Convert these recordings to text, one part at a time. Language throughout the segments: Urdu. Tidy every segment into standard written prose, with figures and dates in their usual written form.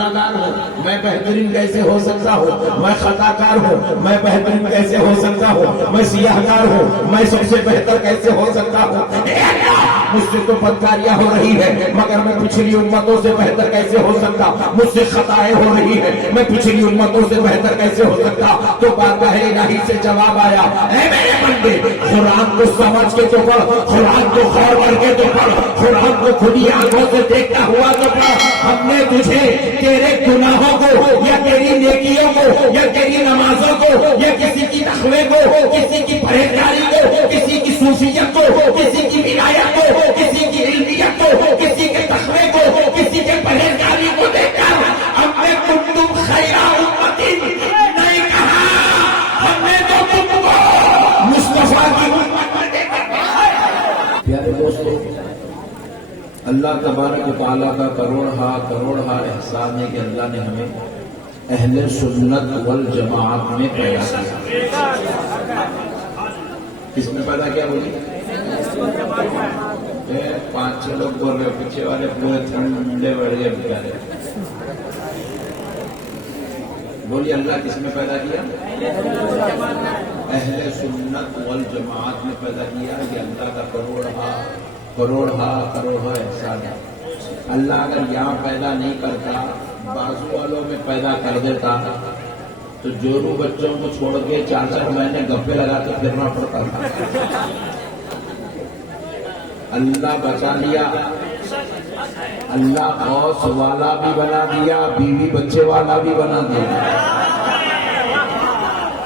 ہوں میں بہترین کیسے ہو سکتا ہوں، میں خطا کار ہوں میں بہترین کیسے ہو سکتا ہوں، میں سیاہ کار ہوں میں سب سے بہتر کیسے ہو سکتا ہوں۔ اے اللہ مجھ سے تو بدکاریاں ہو رہی ہے مگر میں پچھلی امتوں سے بہتر کیسے ہو سکتا، مجھ سے خطائیں ہو رہی ہے میں پچھلی امتوں سے بہتر کیسے ہو سکتا۔ تو بارگاہ الہی سے جواب آیا، اے میرے بندے قرآن کو سمجھ کے تو پڑھ، قرآن کو غور کر کے تو پڑھ، قرآن کو کھلی آنکھوں سے دیکھتا ہوا تو پڑھ۔ ہم نے تجھے تیرے گناہوں کو یا تیری نیکیوں کو یا تیری نمازوں کو یا کسی کی تقوی کو، کسی کی پرہیزگاری کو، کسی کی صوفیت کو، کسی کی ولایت کو، کسی کی علمیت کو، کسی کے تقوی کو، کسی کے پرہیزگاری کو دیکھ کر ہم نے کنتم خیر امت نہیں کہا، ہم نے تو تم کو مصطفیٰ کی امت میں دیکھا۔ پیارے دوستو، اللہ تبارک و تعالیٰ کا کروڑ احسان ہے کہ اللہ نے ہمیں اہل سنت والجماعت میں پیدا کیا۔ کس میں پیدا کیا بولی؟ 5-6 لوگ بول رہے پیچھے والے پورے ٹھنڈے بڑھ گئے بیچارے۔ بولیے اللہ کس میں پیدا کیا؟ اہل سنت والجماعت میں پیدا کیا۔ یہ اللہ کا کروڑ احسان ہے۔ اللہ اگر یہاں پیدا نہیں کرتا بازو والوں میں پیدا کر دیتا تو جورو بچوں کو چھوڑ کے 4 مہینے گپے لگا کے پھرنا پڑتا تھا۔ اللہ بچا لیا، اللہ غوث والا بھی بنا دیا، بیوی بچے والا بھی بنا دیا،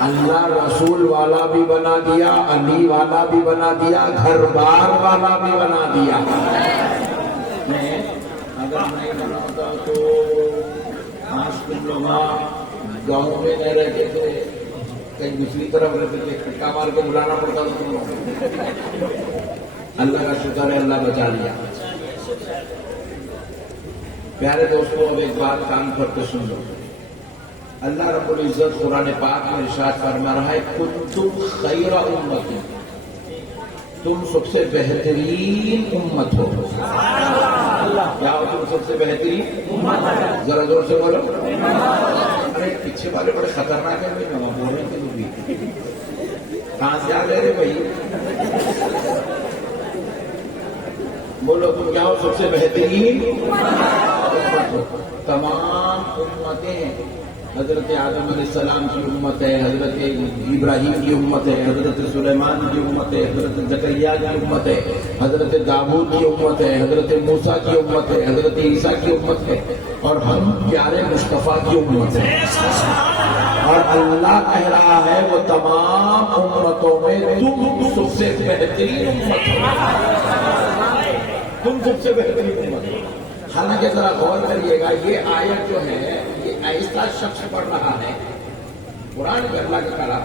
اللہ رسول والا بھی بنا دیا، علی والا بھی بنا دیا، گھر بار والا بھی بنا دیا۔ اگر نہیں بنا ہوتا تو آج تم لوگ گاؤں میں نہیں رہتے تھے، کہیں دوسری طرف رہتے تھے، کھٹکا مار کے بلانا پڑتا تھا تم لوگ۔ اللہ کا شکر ہے اللہ بچا لیا۔ پیارے دوستوں اب ایک بات کان پر کے سن لو۔ اللہ رب العزت قرآن پاک میں ارشاد فرما رہا ہے کنتم خیر امت، تم سب سے بہترین امت ہو۔ کیا ہو تم سب سے بہترین امت؟ ذرا زور سے بولو۔ ارے پیچھے والے بڑے خطرناک ہیں بھائی، بولنے کے بھی کہاں سے آ گئے رے بھائی؟ بولو تم کیا ہو سب سے بہترین امت ہو۔ تمام امتیں حضرت آدم علیہ السلام کی امت ہے، حضرت ابراہیم کی امت ہے، حضرت سلیمان کی امت ہے، حضرت زکریا کی امت ہے، حضرت داؤد کی امت ہے، حضرت موسیٰ کی امت ہے، حضرت عیسیٰ کی امت ہے، اور ہم پیارے مصطفیٰ کی امت ہے۔ اور اللہ کہہ رہا ہے وہ تمام امتوں میں تم سب سے بہترین امت ہو، تم سب سے بہترین امت ہو۔ حالانکہ ذرا غور کریے گا، یہ آیت جو ہے یہ ایسا شخص پڑھ رہا ہے، قرآن کے اللہ کا کلام،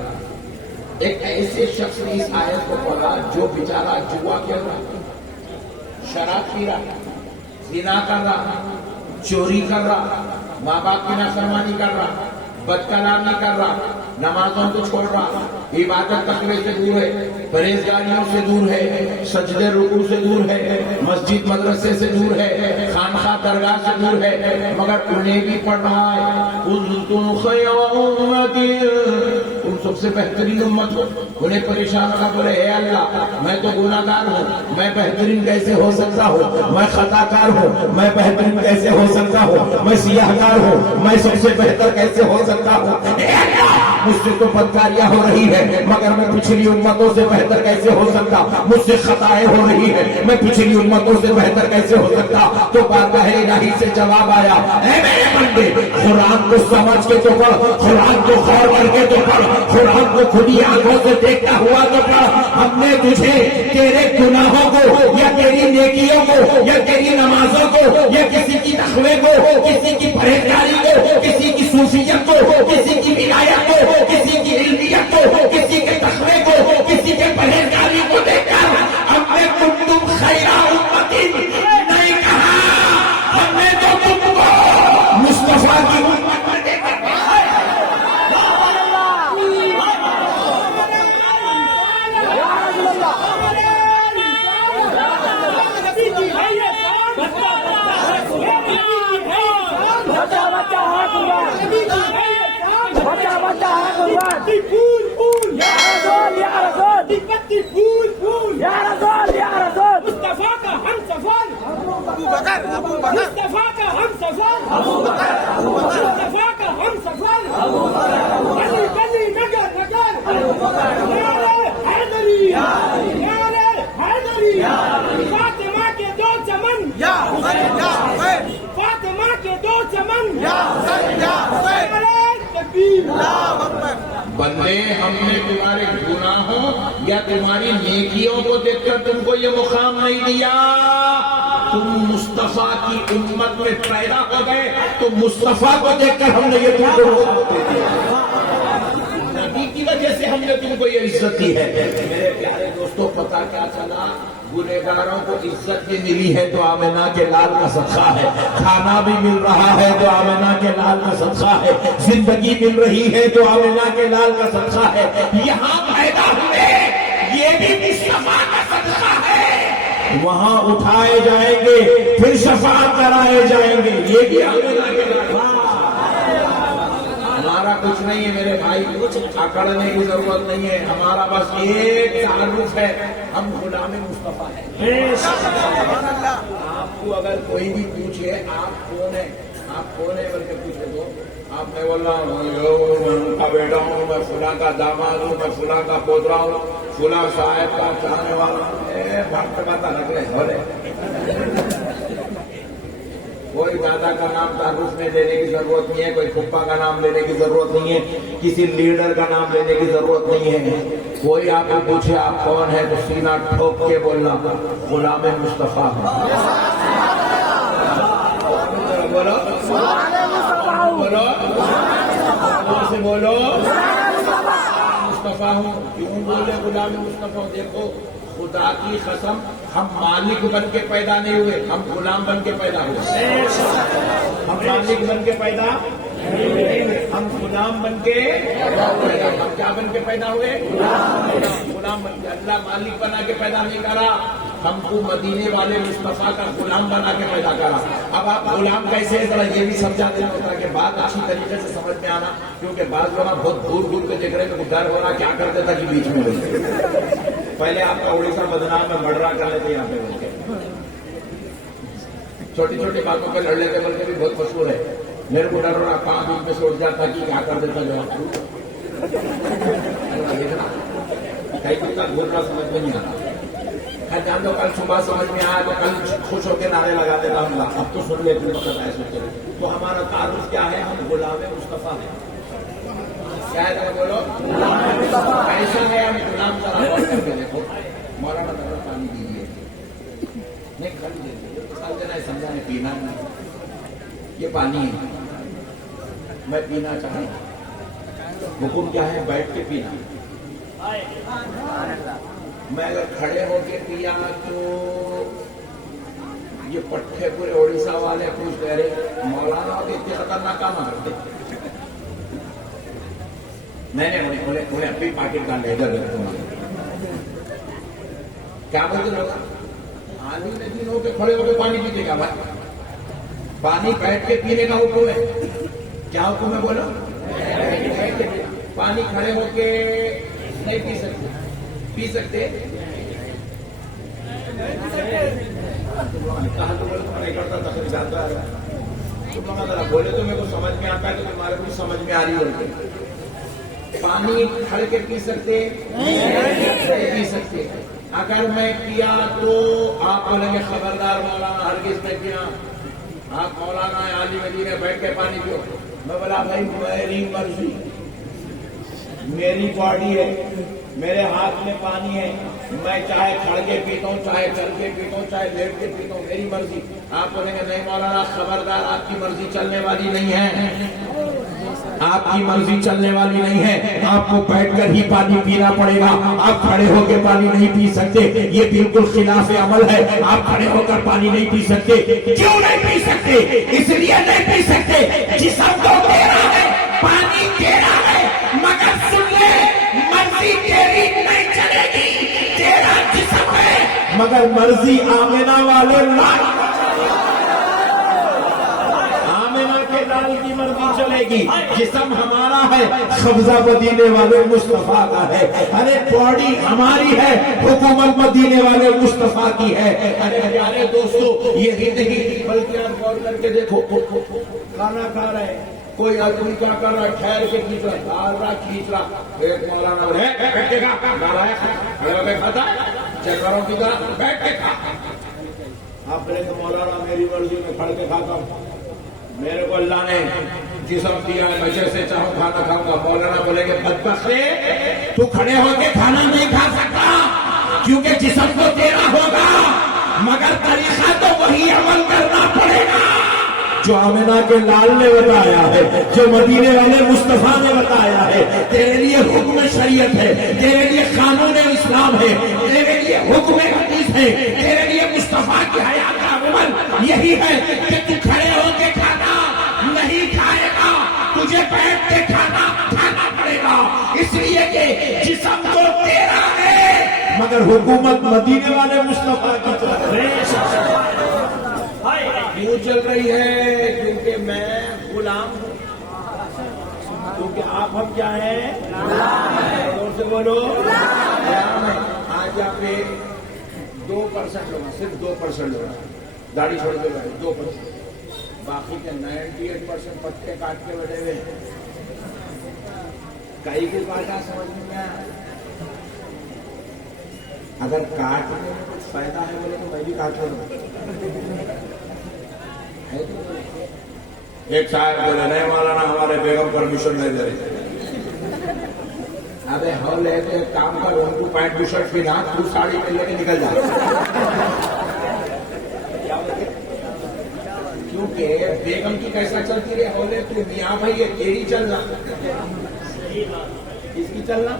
ایک ایسے شخص نے اس آیت کو پڑھا جو بیچارہ جوا کھیل رہا، شراب پی رہا، زنا کر رہا، چوری کر رہا، ماں باپ کی نافرمانی کر رہا، بد کلامی کر رہا، نمازوں کو چھوڑ رہا، عبادت تقوی سے دور ہے، پرہیزگاریوں سے دور ہے، سجدے رکوع سے دور ہے، مسجد مدرسے سے دور ہے، خانقاہ درگاہ سے دور ہے، مگر انہیں بھی پڑھ رہا ہے کنتم خیر امت، تم سب سے بہترین امت ہو۔ انہیں پریشان ہوگا، بولے اے اللہ میں تو گناہ گار ہوں، میں بہترین کیسے ہو سکتا ہوں، میں خطا کار ہوں، میں بہترین کیسے ہو سکتا ہوں، میں سیاہ کار ہوں، میں سب سے بہتر کیسے ہو سکتا ہوں۔ اے اللہ مجھ سے تو بدکاریاں ہو رہی ہے مگر میں پچھلی امتوں سے بہتر کیسے ہو سکتا، مجھ سے خطائیں ہو رہی ہے میں پچھلی امتوں سے بہتر کیسے ہو سکتا۔ تو بارگاہ الہی سے جواب آیا، اے میرے بندے قرآن کو سمجھ کے تو پڑھ، قرآن کو غور کر کے تو پڑھ، قرآن کو کھلی آنکھوں سے دیکھتا ہوا تو پڑھ۔ ہم نے تجھے تیرے گناہوں کو یا تیری نیکیوں کو یا تیری نمازوں کو یا کسی کی تقوی کو، کسی کی پرہیزگاری کو، کسی کی صوفیت کو، کسی کی ولایت کو، کسی کی علمیت کو، کسی کے تقوی کو، کسی کے پرہیزگاری کو دیکھ کر ہم نے کنتم خیر امت نہیں کہا، ہم نے تو تم کو مصطفیٰ کی امت میں دیکھا۔ بچہ بتی پھول پھول یا رسول یا رسول دی بتی پھول پھول یا رسول یا رسول مصطفیٰ کا ہم سفر مصطفیٰ کا ہم سفر مصطفیٰ کا ہم سفر گلی گلی نگر نگر نعرے حیدری نعرے حیدری فاطمہ کے دو چمن فاطمہ کے دو چمن نعرے تکبیر بندے ہم نے تمہارے گناہوں یا تمہاری نیکیوں کو دیکھ کر تم کو یہ مقام نہیں دیا. تم مصطفیٰ کی امت میں پیدا ہو گئے تو مصطفیٰ کو دیکھ کر ہم نے یہ تم کو مقام دے دیا. نبی کی وجہ سے ہم نے تم کو یہ عزت دی ہے. میرے پیارے دوستوں پتہ کیا چلا؟ گنہگاروں کو عزت بھی ملی ہے تو آمنہ کے لال کا صدقہ ہے. کھانا بھی مل رہا ہے تو آمنہ کے لال کا صدقہ ہے. زندگی مل رہی ہے تو آمنہ کے لال کا صدقہ ہے. یہاں پیدا ہوئے یہ بھی مصطفیٰ کا صدقہ ہے. وہاں اٹھائے جائیں گے پھر شفاعت کرائے جائیں گے یہ بھی آمنہ کے لال. ہمارا کچھ نہیں ہے میرے بھائی, کچھ اکڑنے کی ضرورت نہیں ہے. ہمارا بس ایک تعارف ہے, ہم غلام مصطفیٰ ہیں. آپ کو اگر کوئی بھی پوچھے آپ کون ہیں بول کے پوچھے تو آپ میں بول رہا ہوں کا بیٹا ہوں, میں فلاں کا داماد ہوں, میں فلاں کا پوترا ہوں, فلاں صاحب کا چاہنے والا ہوں. بات رکھ لے بولے. کوئی دادا کا نام تعارف میں دینے کی ضرورت نہیں ہے, کوئی پھپھا کا نام لینے کی ضرورت نہیں ہے, کسی لیڈر کا نام لینے کی ضرورت نہیں ہے. کوئی آپ کو پوچھے آپ کون ہے تو سینہ ٹھوک کے بولنا غلام مصطفیٰ ہے. بولو سے بولو مصطفیٰ ہوں. کیوں بولے غلام مصطفیٰ؟ دیکھو خدا کی قسم ہم مالک بن کے پیدا نہیں ہوئے, ہم غلام بن کے پیدا ہوئے. ہم مالک بن کے پیدا, ہم غلام بن کے, ہم کیا بن کے پیدا ہوئے؟ غلام بن کے. اللہ مالک بنا کے پیدا نہیں کرا, ہم کو مدینے والے مصطفیٰ کا غلام بنا کے پیدا کرا. اب آپ غلام کیسے ذرا یہ بھی سمجھا دینا ہوتا کہ بات اچھی طریقے سے سمجھ میں آنا, کیونکہ بعض لوگ بہت دور دور کے دیکھ رہے ہیں تو ڈر ہو رہا کیا کرتے تھا کہ بیچ میں ہوتے. پہلے آپ کا اڑیسہ بدنام میں مرڈرا کر لیتے یہاں پہ بول کے, چھوٹی چھوٹی باتوں پہ لڑ لیتے بول کے بھی بہت مشہور ہے. میرے کو ڈر ہو رہا کہاں بیچ میں سے اٹھ جاتا کہ کیا کر دیتا جو کئی دن کا بول رہا سمجھ میں نہیں آتا. جان دو کل صبح سمجھ میں آیا تو کل خوش ہو کے نعرے لگا دیتا ہوں, اب تو سن لیتے وقت ایسے ہوتے. تو ہمارا تعارف کیا ہے؟ ہم غلام مصطفیٰ ہیں. کیا ہے بولو ایسا ہے ہم غلام کر کے دیکھو. مولانا ذرا پانی دیجیے, نہیں کھل دینا ہے, سمجھا ہے پینا نہیں. یہ پانی ہے میں پینا چاہوں. حکم کیا ہے؟ بیٹھ کے پینا. میں اگر کھڑے ہو کے پیا تو یہ پٹھے پورے اڑیسہ والے پوچھ کہہ رہے مولانا اتنے خطرناک کام کرتے. میں نے انہیں اپنی پاکٹ کا لیڈر رکھوں کیا بولتے لوگ آدمی نہیں ہو کے کھڑے ہو کے پانی پیتے گا. بھائی پانی بیٹھ کے پینے کا حکم ہے. کیا حکم ہے بولو؟ پانی کھڑے ہو کے نہیں پی سکتے. پی سکتے کہاں تو نہیں کرتا تھا جانتا ہے. بولے تو میرے کو سمجھ میں آتا ہے کہ تمہارے کو سمجھ میں آ رہی ہوتی. پانی کھڑ کے پی سکتے نہیں پی سکتے. اگر میں پیا تو آپ بولیں گے خبردار مولانا ہرگز نہیں پیا. آپ مولانا عالی مدینہ بیٹھ کے پانی پیو. میں بولا بھائی میری مرضی, میری باڈی ہے, میرے ہاتھ میں پانی ہے, میں چاہے کھڑ کے پیتا ہوں, چاہے چل کے پیتا ہوں, چاہے لیٹ کے پیتا ہوں, میری مرضی. آپ بولیں گے نہیں مولانا خبردار آپ کی مرضی چلنے والی نہیں ہے, آپ کی مرضی چلنے والی نہیں ہے. آپ کو بیٹھ کر ہی پانی پینا پڑے گا, آپ کھڑے ہو کے پانی نہیں پی سکتے. یہ بالکل خلاف عمل ہے. آپ کھڑے ہو کر پانی نہیں پی سکتے. کیوں نہیں پی سکتے؟ اس لیے نہیں پی سکتے جسم تو تیرا ہے, پانی تیرا ہے, مگر سن لے مرضی تیری نہیں چلے گی. تیرا جسم ہے مگر مرضی آمنہ والے لال, آمنہ کے لال کی مرضی مرضی چلے گی. جسم ہمارا ہے, قبضہ مدینے والے مصطفیٰ کا ہے. ارے باڈی ہماری ہے, حکومت مدینے والے مصطفیٰ کی ہے. ارے پیارے دوستو, یہی نہیں بلکہ آپ غور کر کے دیکھو, کھانا کھا رہے ہیں, کوئی آدمی کیا کر رہا ہے, ٹھہر کے کھینچ رہا, کھینچ رہا, ایک مولانا بولے بیٹھ کے کھا, کھڑے ہو کے کھاتا ہے, چکروں کی طرح بیٹھ کے کھا. آپ نے تو مولانا میری مرضی میں کھڑ کے کھاتا ہوں, میرے کو اللہ نے جسم دیا ہے, میں جیسے چاہوں کھانا کھاؤں گا. مولانا بولے کہ بدبخت تو کھڑے ہو کے کھانا نہیں کھا سکتا کیونکہ جسم کو تیرا ہوگا, مگر طریقہ تو وہی عمل کرنا پڑے گا جو آمنہ کے لال نے بتایا ہے, جو مدینے والے مصطفیٰ نے بتایا ہے. تیرے لیے حکم شریعت ہے, تیرے لیے قانون اسلام ہے, تیرے لیے حکم حدیث ہے, تیرے لیے مصطفیٰ کی حیات کا عمل یہی ہے کہ تو کھڑے ہو کے کھانا نہیں کھائے گا, تجھے بیٹھ کے کھانا پڑے گا. اس لیے کہ جسم تو تیرا ہے مگر حکومت مدینے والے مصطفیٰ کی کیوں چل رہی ہے؟ کیونکہ میں غلام ہوں, کیونکہ آپ ہم کیا ہیں, زور سے بولو, غلام ہیں. آج آپ 2% لوگ, صرف 2% لوگ داڑھی چھوڑ کے بیٹھے, 2%, باقی کے 98% پتے کاٹ کے بیٹھے ہوئے. کئی کی کاٹا سمجھ میں آیا, اگر کاٹنے میں کچھ فائدہ ہے بولے تو میں بھی کاٹ لوں. ایک صاحب بولے نہیں مولانا ہمارے بیگم پرمیشن نہیں دے رہے. ابے ہم لے کے ایک کام کر, ان کو پینٹ بشرٹ پہنا, تو ساڑی پہن لے کے نکل جا. کیونکہ بیگم کی کیسا چلتی رہے ہولے, تو میاں بھائی ہے تیری چلنا, اس کی چلنا,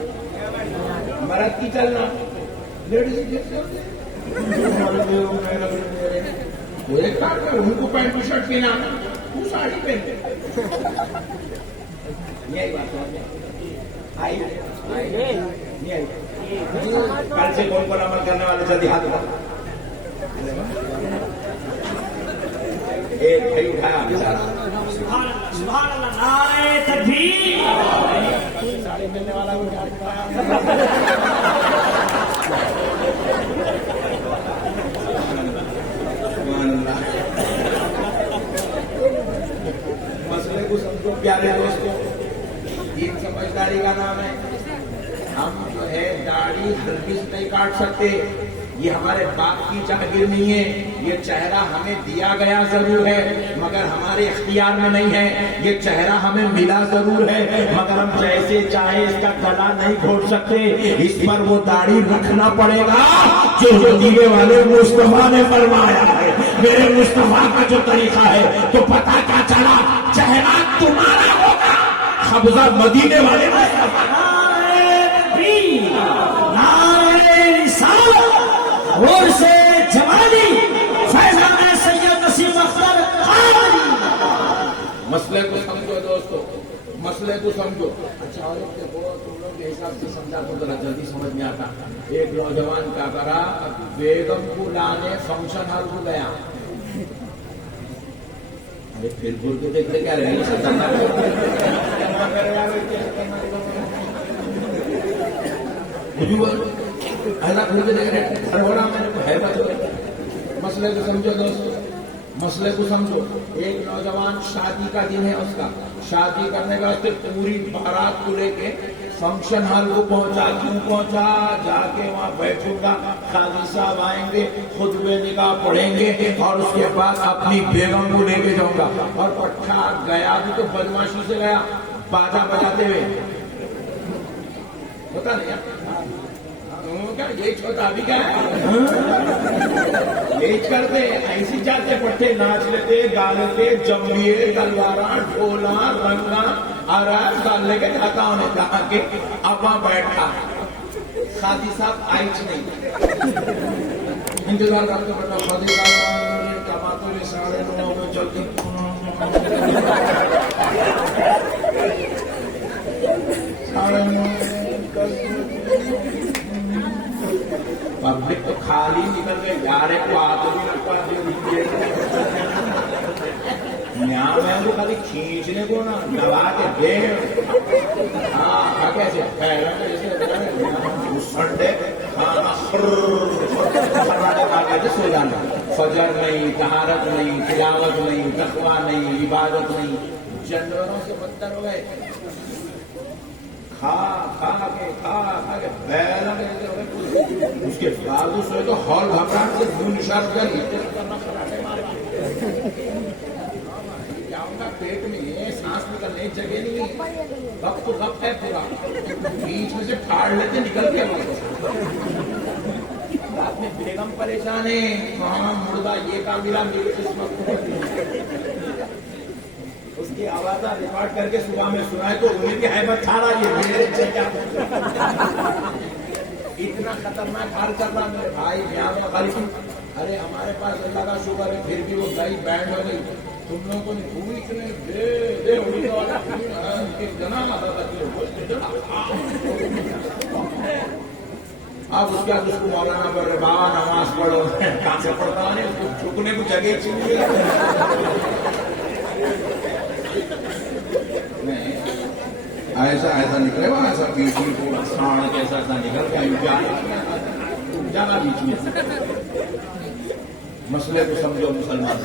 مرد کی چلنا, لیڈیز ایک کام کر, ان کو پینٹ شرٹ پہنا, تو ساڑی پہن. یہی بات آئی کل سے کون پر عمل کرنے والے جلدی ہاتھ اٹھا. ایک بھائی اٹھایا, سبحان اللہ, نعرہ تکبیر. ساڑی پہننے والا مسئلے کو سمجھو پیارے دوستوں, دین سمجھداری کا نام ہے. ہم جو ہے داڑھی ہرگز نہیں کاٹ سکتے, یہ ہمارے باپ کی جاگیر نہیں ہے. یہ چہرہ ہمیں دیا گیا ضرور ہے مگر ہمارے اختیار میں نہیں ہے. یہ چہرہ ہمیں ملا ضرور ہے مگر ہم جیسے چاہے اس کا گلا نہیں کھول سکتے. اس پر وہ داڑھی رکھنا پڑے گا جو مدینے والے مصطفیٰ نے فرمایا ہے. میرے مصطفیٰ کا جو طریقہ ہے تو پتہ کیا چلا, چہرہ تمہارا ہوگا, قبضہ مدینے والے اور سے جوانی فیضان سید نسیم اختر قادری. مسئلے کو سمجھو دوستو, مسئلے کو سمجھو. اچھا اور دیکھو, تم لوگ کے حساب سے سمجھا تو ذرا جلدی سمجھ میں آتا. ایک نوجوان کیا کرا, بیگم کو لانے فنکشن ہال کو گیا. ارے پھر بول کے دیکھتے کیا رہے ایسا پھر کے دیکھ رہے بولا میرے کو ہے بات. مسئلے کو سمجھو دوستو, مسئلے کو سمجھو. ایک نوجوان شادی کا دن ہے اس کا, شادی کرنے کا پوری بارات کو لے کے فنکشن ہال کو پہنچا. کیوں پہنچا, جا کے وہاں بیٹھوں گا, قاضی صاحب آئیں گے, خطبے نکاح پڑھیں گے اور اس کے بعد اپنی بیگم کو لے کے جاؤں گا. اور پٹھا گیا بھی تو بدماشی سے گیا, باجا بجاتے ہوئے. ہوتا نہیں یہ چھوٹا بھی کیا یہ کرتے ایسی جاتے پٹھے ناچ لیتے, گا لیتے, جمبیے, تلوارا, ڈھولا, رنگا اور ڈال لے کے جاتا ہوں نے کہا کہ اب وہاں بیٹھا. قاضی صاحب آئیچ نہیں, انتظار کرتے بیٹھا. قاضی صاحب ٹماٹر 9:30 میں چلتی پبلک تو خالی نکل گئے, یارے کو آتے بھی لگتا ہے. یہاں میں تو خالی کھینچنے کو نا دبا کے دے. ہاں کیسے سنڈے سو جانا. فجر نہیں، طہارت نہیں، تلاوت نہیں، تقویٰ نہیں، عبادت نہیں. جانوروں سے بدتر ہو گئے. کھا کے بیل اس کے بعد اس تو ہال گھبراہٹ سے منہ نشان ہو گیا. پیٹ میں سانس نکلنے جگہ نہیں، وقت تو وقت ہے پورا. بیچ میں سے پھاڑ لیتے نکل کے رات میں بیگم پریشان ہے. ہاں مردہ یہ کام ملا میری قسمت. اس کی آواز ریکارڈ کر کے صبح میں سنائے تو انہیں کی حیبت چھا رہا. یہ میرے اتنا خطرناک حال چل رہا میرے بھائی یہاں خالی. ارے ہمارے پاس اللہ کا شکر ہے پھر بھی وہ گائی بینڈ ہو گئی. تم لوگوں نے بھوئی اتنے اب اس کے بعد اس کو مولانا پر بابا نماز پڑھو. کہاں سے پڑھتا ہے؟ اس کو چھکنے کو جگہ چاہیے. ایسا نکلے گا ایسا بیچ میں کیسا ایسا نکل گیا جانا بیچ میں. مسئلے کو سمجھو مسلمان،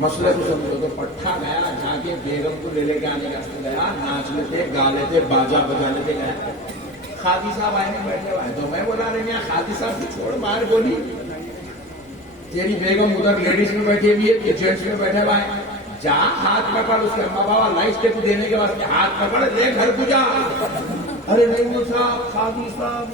مسئلے کو سمجھو. تو پٹھا گیا جا کے بیگم کو لے کے آنے کا گیا. ناچ لیتے گا لیتے باجا بجا لیتے گیا. خادی صاحب آئے نہیں بیٹھے ہوئے تو میں بولا رہے ہیں خادی صاحب کو چھوڑ باہر. بولی تیری بیگم ادھر لیڈیز میں بیٹھی ہوئی ہے، جینٹس میں بیٹھے ہوئے ہیں. جا ہاتھ پکڑ. اس کے اما بابا لائف اسٹیپ دینے کے بعد ہاتھ پکڑ لے گھر کو جا. ارے نہیں وہ صاحب خادی صاحب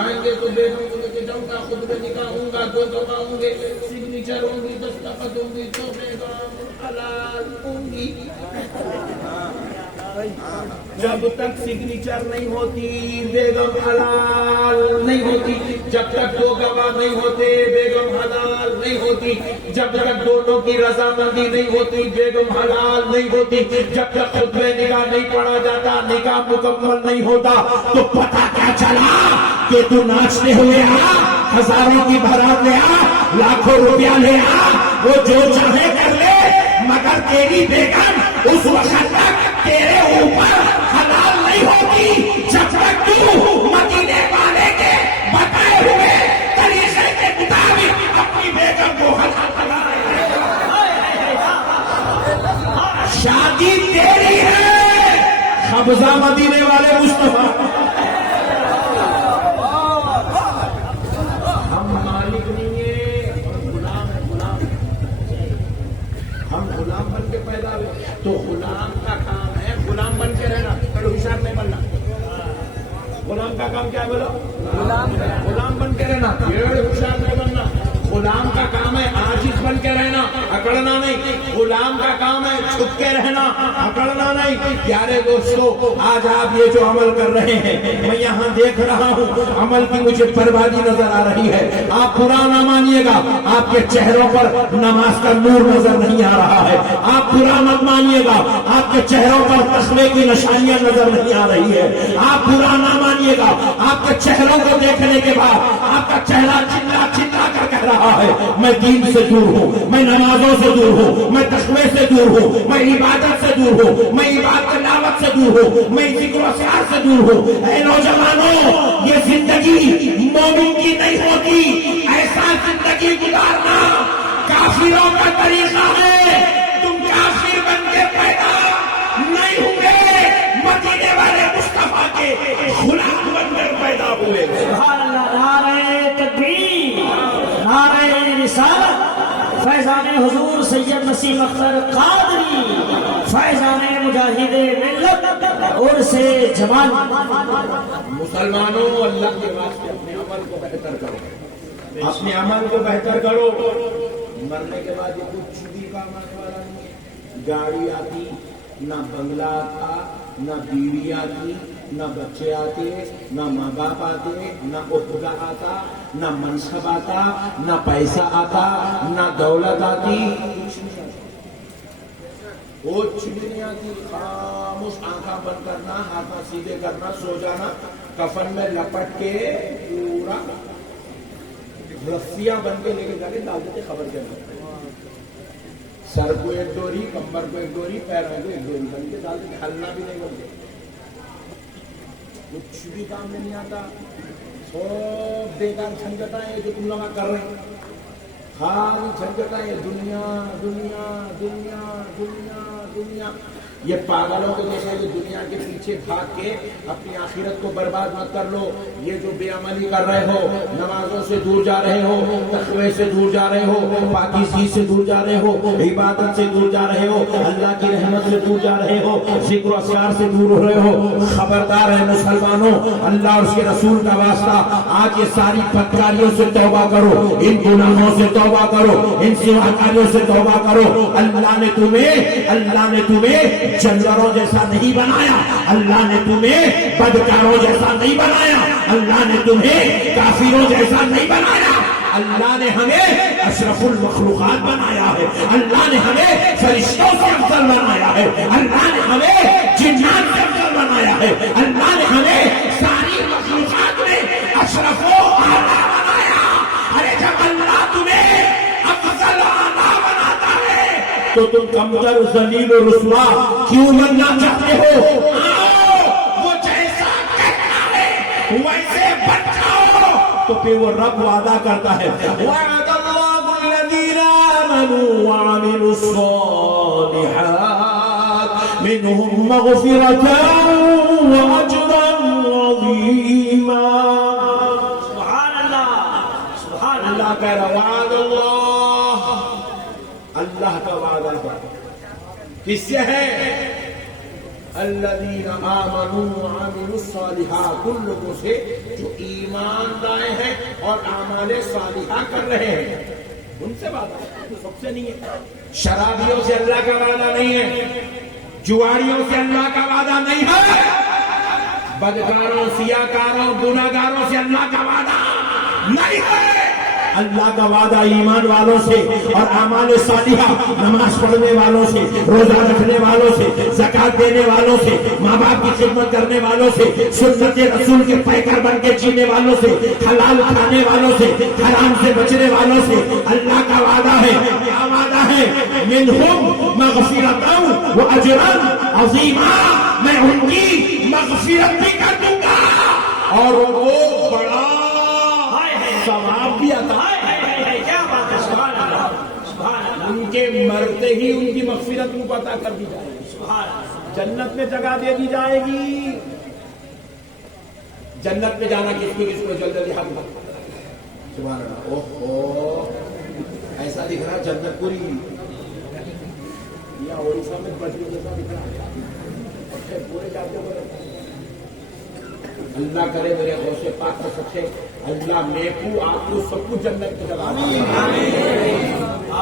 آئیں گے تو بیگم کو لے کے جاؤں گا، خود میں نکاح ہوں گا، 2 دفعہ ہوں گے، سگنیچر ہوں گی، دستخط ہوں گی تو بیگم حلال ہوں گی. جب تک سگنیچر نہیں ہوتی بیگم حلال نہیں ہوتی. جب تک 2 گواہ نہیں ہوتے بیگم حلال نہیں ہوتی. جب تک دونوں کی رضامندی نہیں ہوتی بیگم حلال نہیں ہوتی. جب تک خطبہ نکاح نہیں پڑھا جاتا نکاح مکمل نہیں ہوتا. تو پتہ کیا چلا کہ تو ناچتے ہوئے آ، ہزاروں کی بھرات لے آ، لاکھوں روپیہ لے آ، وہ جو چاہے کر لے، مگر تیری بیگم اس وقت تک تیرے اوپر حلال نہیں ہوگی جب تک تو مدینے والے کے بتائے ہوئے طریقے کے مطابق اپنی بیگم کو حلال بنائے. شادی تیری ہے، قبضہ مدینے والے مصطفیٰ. ہم مالک نہیں ہیں، غلام ہے. غلام ہم غلام بن کے پیدا ہوئے. تو غلام کا کام ہے غلام بن کے رہنا، کبھی ہوشیار نہیں بننا. غلام کا کام کیا ہے بولو؟ غلام بن کے رہنا، ہوشیار نہیں بننا. غلام کا کام ہے عاجز بن کے رہنا، اکڑنا نہیں. غلام کا کام ہے چھپ کے رہنا، اکڑنا نہیں. پیارے دوستو، آج آپ یہ جو عمل کر رہے ہیں میں یہاں دیکھ رہا ہوں، عمل کی مجھے بربادی نظر آ رہی ہے. آپ برا نہ مانیے گا، آپ کے چہروں پر نماز کا نور نظر نہیں آ رہا ہے. آپ برا مت مانیے گا، آپ کے چہروں پر تسبیح کی نشانیاں نظر نہیں آ رہی ہے. آپ برا نہ مانیے گا، آپ کے چہروں کو دیکھنے کے بعد آپ کا چہرہ چلا چلا کر کہہ رہا ہے میں دین سے دور ہوں، میں نمازوں سے دور ہوں، میں تقوی سے دور ہوں، میں عبادت سے دور ہوں، میں عبادت تلاوت سے دور ہوں، میں ذکر و اذکار سے دور ہوں. اے نوجوانوں، یہ زندگی مومن کی نہیں ہوتی. ایسا زندگی گزارنا کافروں کا طریقہ ہے. تم کافر بن کے پیدا نہیں ہوئے، مدینے والے مصطفیٰ کے غلام بن کر پیدا ہوئے. سبحان اللہ. نعرہ تکبیر، نعرہ رسالت. فیضان حضور سید نسیم اختر قادری، فیضان مجاہد ملت اور سے جمال. مسلمانوں، اللہ کے واسطے اپنے عمل کو بہتر کرو، اپنے عمل کو بہتر کرو. مرنے کے بعد یہ کچھ بھی کام آنے والا نہیں ہے. گاڑی آتی، نہ بنگلہ آتا، نہ بیوی آتی، نہ بچے آتے، نہ ماں باپ آتے، نہ عہدہ آتا، نہ منصب آتا، نہ پیسہ آتا، نہ دولت آتی. کچھ بھی نہیں آتی. خاموش آنکھیں بند کرنا، ہاتھ سیدھے کرنا، سو جانا، کفن میں لپٹ کے پورا رسیاں بن کے لے کے جا کے ڈال دیتے خبر کے اندر. سر کو ایک ڈوری، کمر کو ایک ڈوری، پیروں کو ایک ڈوری بن کے ڈال دیں، ہلنا بھی نہیں بنتے، کچھ بھی کام میں نہیں آتا، سب بیکار جھنجھٹیں جو تم لوگ کر رہے ہیں، خالی جھنجھٹیں، دنیا دنیا دنیا دنیا دنیا. یہ پاگلوں کے جیسے جو دنیا کے پیچھے بھاگ کے اپنی آخرت کو برباد مت کر لو. یہ جو بے عملی کر رہے ہو، نمازوں سے دور جا رہے ہو، تقوی سے دور جا رہے ہو، پاکیزگی سے دور جا رہے ہو، عبادت سے دور جا رہے ہو، اللہ کی رحمت سے دور جا رہے ہو، ذکر و اذکار سے دور ہو رہے ہو. خبردار ہے مسلمانوں، اللہ اور اس کے رسول کا واسطہ، آج یہ ساری بدکاریوں سے توبہ کرو، ان گناہوں سے توبہ کرو، ان سواکاریوں سے توبہ کرو. اللہ نے تمہیں جانوروں جیسا نہیں بنایا، اللہ نے تمہیں بدکاروں جیسا نہیں بنایا، اللہ نے تمہیں کافروں جیسا نہیں بنایا. اللہ نے ہمیں اشرف المخلوقات بنایا ہے، اللہ نے ہمیں فرشتوں سے افضل بنایا ہے، اللہ نے ہمیں جنات سے افضل بنایا ہے، اللہ نے ہمیں ساری مخلوقات میں اشرف و اعلیٰ بنایا. ارے جب اللہ تمہیں افضل اعلیٰ بناتا ہے تو تم کمتر ذلیل و رسوا کیوں بننا چاہتے ہو؟ آؤ وہ جیسا کہتا ہے ویسے بن جاؤ. تو پھر وہ رب وعدہ کرتا ہے، وعد اللہ الذین آمنوا وعملوا الصالحات منهم مغفرة وأجرا عظیما. سبحان اللہ، سبحان اللہ. اللہ کہہ رہا وعد اللہ کا وعدہ ہے. کس سے ہے؟ الذین آمنوا وعملوا الصالحات، ان لوگوں سے جو ایمان لائے ہیں اور اعمال صالحہ کر رہے ہیں، ان سے وعدہ ہے، سب سے نہیں ہے. شرابیوں سے اللہ کا وعدہ نہیں ہے، جواریوں سے اللہ کا وعدہ نہیں ہے، بدکاروں، سیاکاروں، گناہگاروں سے اللہ کا وعدہ نہیں ہے. اللہ کا وعدہ ایمان والوں سے اور اعمال صالحہ، نماز پڑھنے والوں سے، روزہ رکھنے والوں سے، زکات دینے والوں سے، ماں باپ کی خدمت کرنے والوں سے، سنت رسول کے پیکر بن کے جینے والوں سے، حلال کھانے والوں سے، حرام سے بچنے والوں سے اللہ کا وعدہ ہے. کیا وعدہ ہے؟ منہم مغفرۃ واجرا عظیما، میں ان کی مغفرت بھی کر دوں گا اور ان کو بڑا ثواب بھی عطا. کیا بات ہے، سبحان اللہ، سبحان اللہ. ان کے مرتے ہی ان کی مغفرت کو پتہ کر دی جائے گی، سبحان اللہ. جنت میں جگہ دے دی جائے گی. جنت میں جانا کس کو جلدی حق ہے. سبحان اللہ. اوہو، ایسا دکھ رہا جنت پوری یا اڑیسہ میں بچوں جیسا دکھ رہا، پورے جاتے ہوئے. اللہ کرے میرے غوث پاک کا سب سے اللہ میں کو آپ کو سب کچھ جنت میں چلا.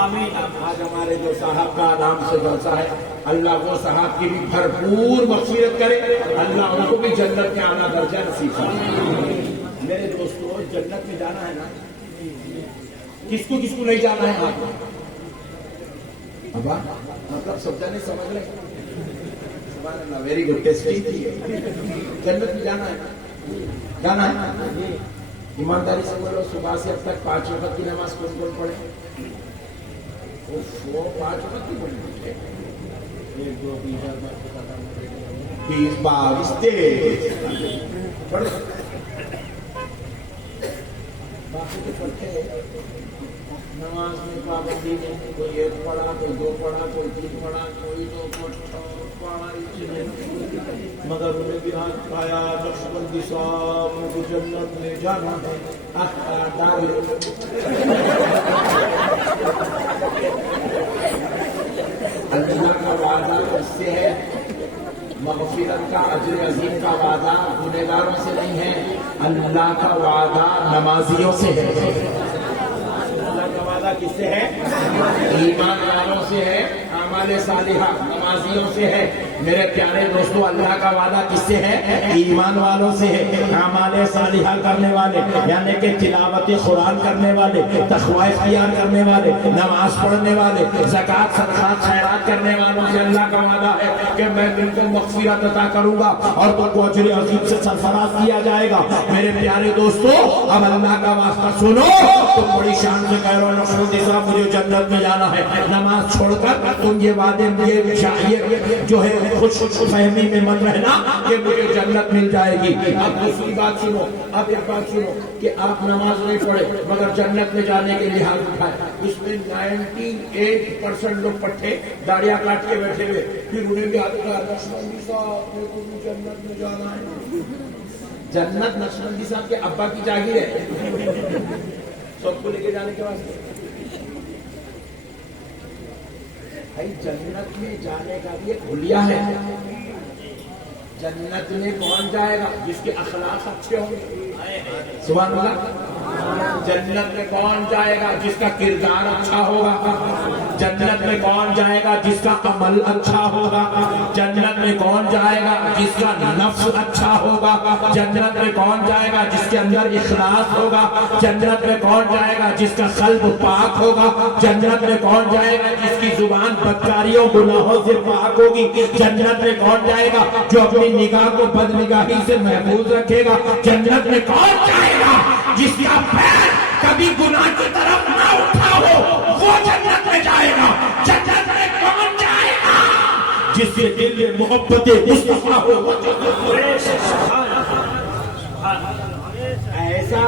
آمین. آج ہمارے جو صاحب کا نام سے جلسہ ہے، اللہ وہ صاحب کی بھی بھرپور مغفرت کرے، اللہ ان کو بھی جنت میں اعلیٰ درجہ نصیب کرے. میرے دوستو، جنت میں جانا ہے نا، کس کو نہیں جانا ہے؟ ابا مطلب سب جانے سمجھ رہے. سبحان اللہ، ویری گڈ. ٹیسٹنگ تھی. جنت میں جانا ہے، جانا ہے. ایمانداری سے بولو، صبح سے اب تک 5 وقت کی نماز کون پڑھے؟ وہ 5 وقت کی پڑھے، 1 2 3 4 20 22 23 پڑھے. باقی تو پڑھتے ہیں. نماز میں پابندی نہیں، کوئی 1 پڑھا، کوئی 2 پڑھا، کوئی 3 پڑھا، کوئی 2 پڑھا، مگر انہیں بھی ہاتھ پایا. نقشبندی صاحب کو جنت میں جانا ہے. اللہ کا وعدہ اس سے ہے، مغفرت کا اجر عظیم کا وعدہ گنہگاروں سے نہیں ہے، اللہ کا وعدہ نمازیوں سے ہے. اللہ کا وعدہ کس سے ہے؟ ایمان والوں سے ہے، اعمال صالحہ نمازیوں سے ہے. میرے پیارے دوستو، اللہ کا وعدہ کس سے ہے؟ ایمان والوں سے ہے، اعمال صالحہ کرنے والے، یعنی کہ تلاوت قرآن کرنے والے، تقوی اختیار کرنے والے، نماز پڑھنے والے، زکات صدقات خیرات کرنے والوں سے اللہ کا وعدہ ہے. کہ میں تم کو مغفرت عطا کروں گا اور تم کو اجر عظیم سے سرفراز کیا جائے گا۔ میرے پیارے دوستو، اب اللہ کا واسطہ سنو، تم بڑی شان سے کہہ رہے ہو نقشبندی صاحب مجھے جنت میں جانا ہے، نماز چھوڑ کر تم یہ وعدے یہ جو ہے خوش فہمی میں مت رہنا کہ مجھے جنت مل جائے گی۔ اب دوسری بات سنو، اب ایک بات سنو کہ آپ نماز نہیں پڑھے مگر جنت میں جانے کے لیے ہاتھ اٹھائے، اس میں 98% لوگ پٹھے داڑیاں کاٹ کے بیٹھے ہوئے، پھر انہیں بھی ہاتھ اٹھایا نقشبندی صاحب میرے کو بھی جنت میں جانا ہے۔ جنت نقشبندی صاحب کے ابا کی جاگیر ہے، سب کو لے کے جانے کے واسطے۔ بھائی جنت میں جانے کا بھی ایک حلیہ ہے۔ جنت میں کون جائے گا؟ جس کے اخلاق اچھے ہوں گے، سبحان اللہ۔ جنت میں کون جائے گا؟ جس کا کردار اچھا ہوگا۔ جنت میں کون جائے گا؟ جس کا عمل اچھا ہوگا۔ جنت میں کون جائے گا؟ جس کا نفس اچھا ہوگا۔ جنت میں کون جائے گا؟ جس کے اندر اخلاص ہوگا۔ جنت میں کون جائے گا؟ جس کا قلب پاک ہوگا۔ جنت میں کون جائے گا؟ جس کی زبان بدکاریوں گناہوں سے پاک ہوگی۔ جنت میں کون جائے گا؟ جو اپنی نگاہ کو بد نگاہی سے محفوظ رکھے گا۔ جنت میں کون جائے گا؟ جس کا پیر کبھی گناہ کی طرف نہ اٹھا ہو، وہ جنت میں جائے گا۔ جنت میں کون جائے گا؟ جس کے دل میں محبت مصطفیٰ ہو۔ ایسا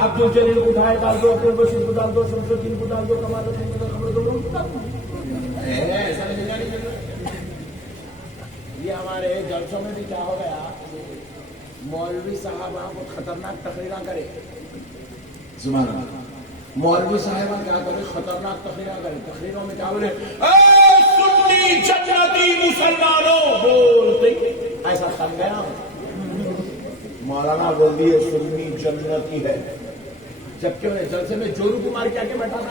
عبد الجلیل کو اٹھائے ڈال دو، عبد البشیر کو ڈال دو، شمس الدین کو ڈال دو، کمال الدین کو خبر دو، ایسا نہیں۔ یہ ہمارے جلسوں میں بھی کیا ہو گیا، مولوی صاحبہ کو خطرناک تقریریں کرے، سبحان اللہ، مولوی صاحبہ کیا کرے، خطرناک تقریریں کرے، تقریروں میں کیا بولے، اے سنی جنتی مسلمانوں، بولتے ایسا سن گیا۔ مولانا بول دیے سنی جنتی ہے، جبکہ انہیں جلسے میں جورو کمار کیا کے بیٹھا تھا۔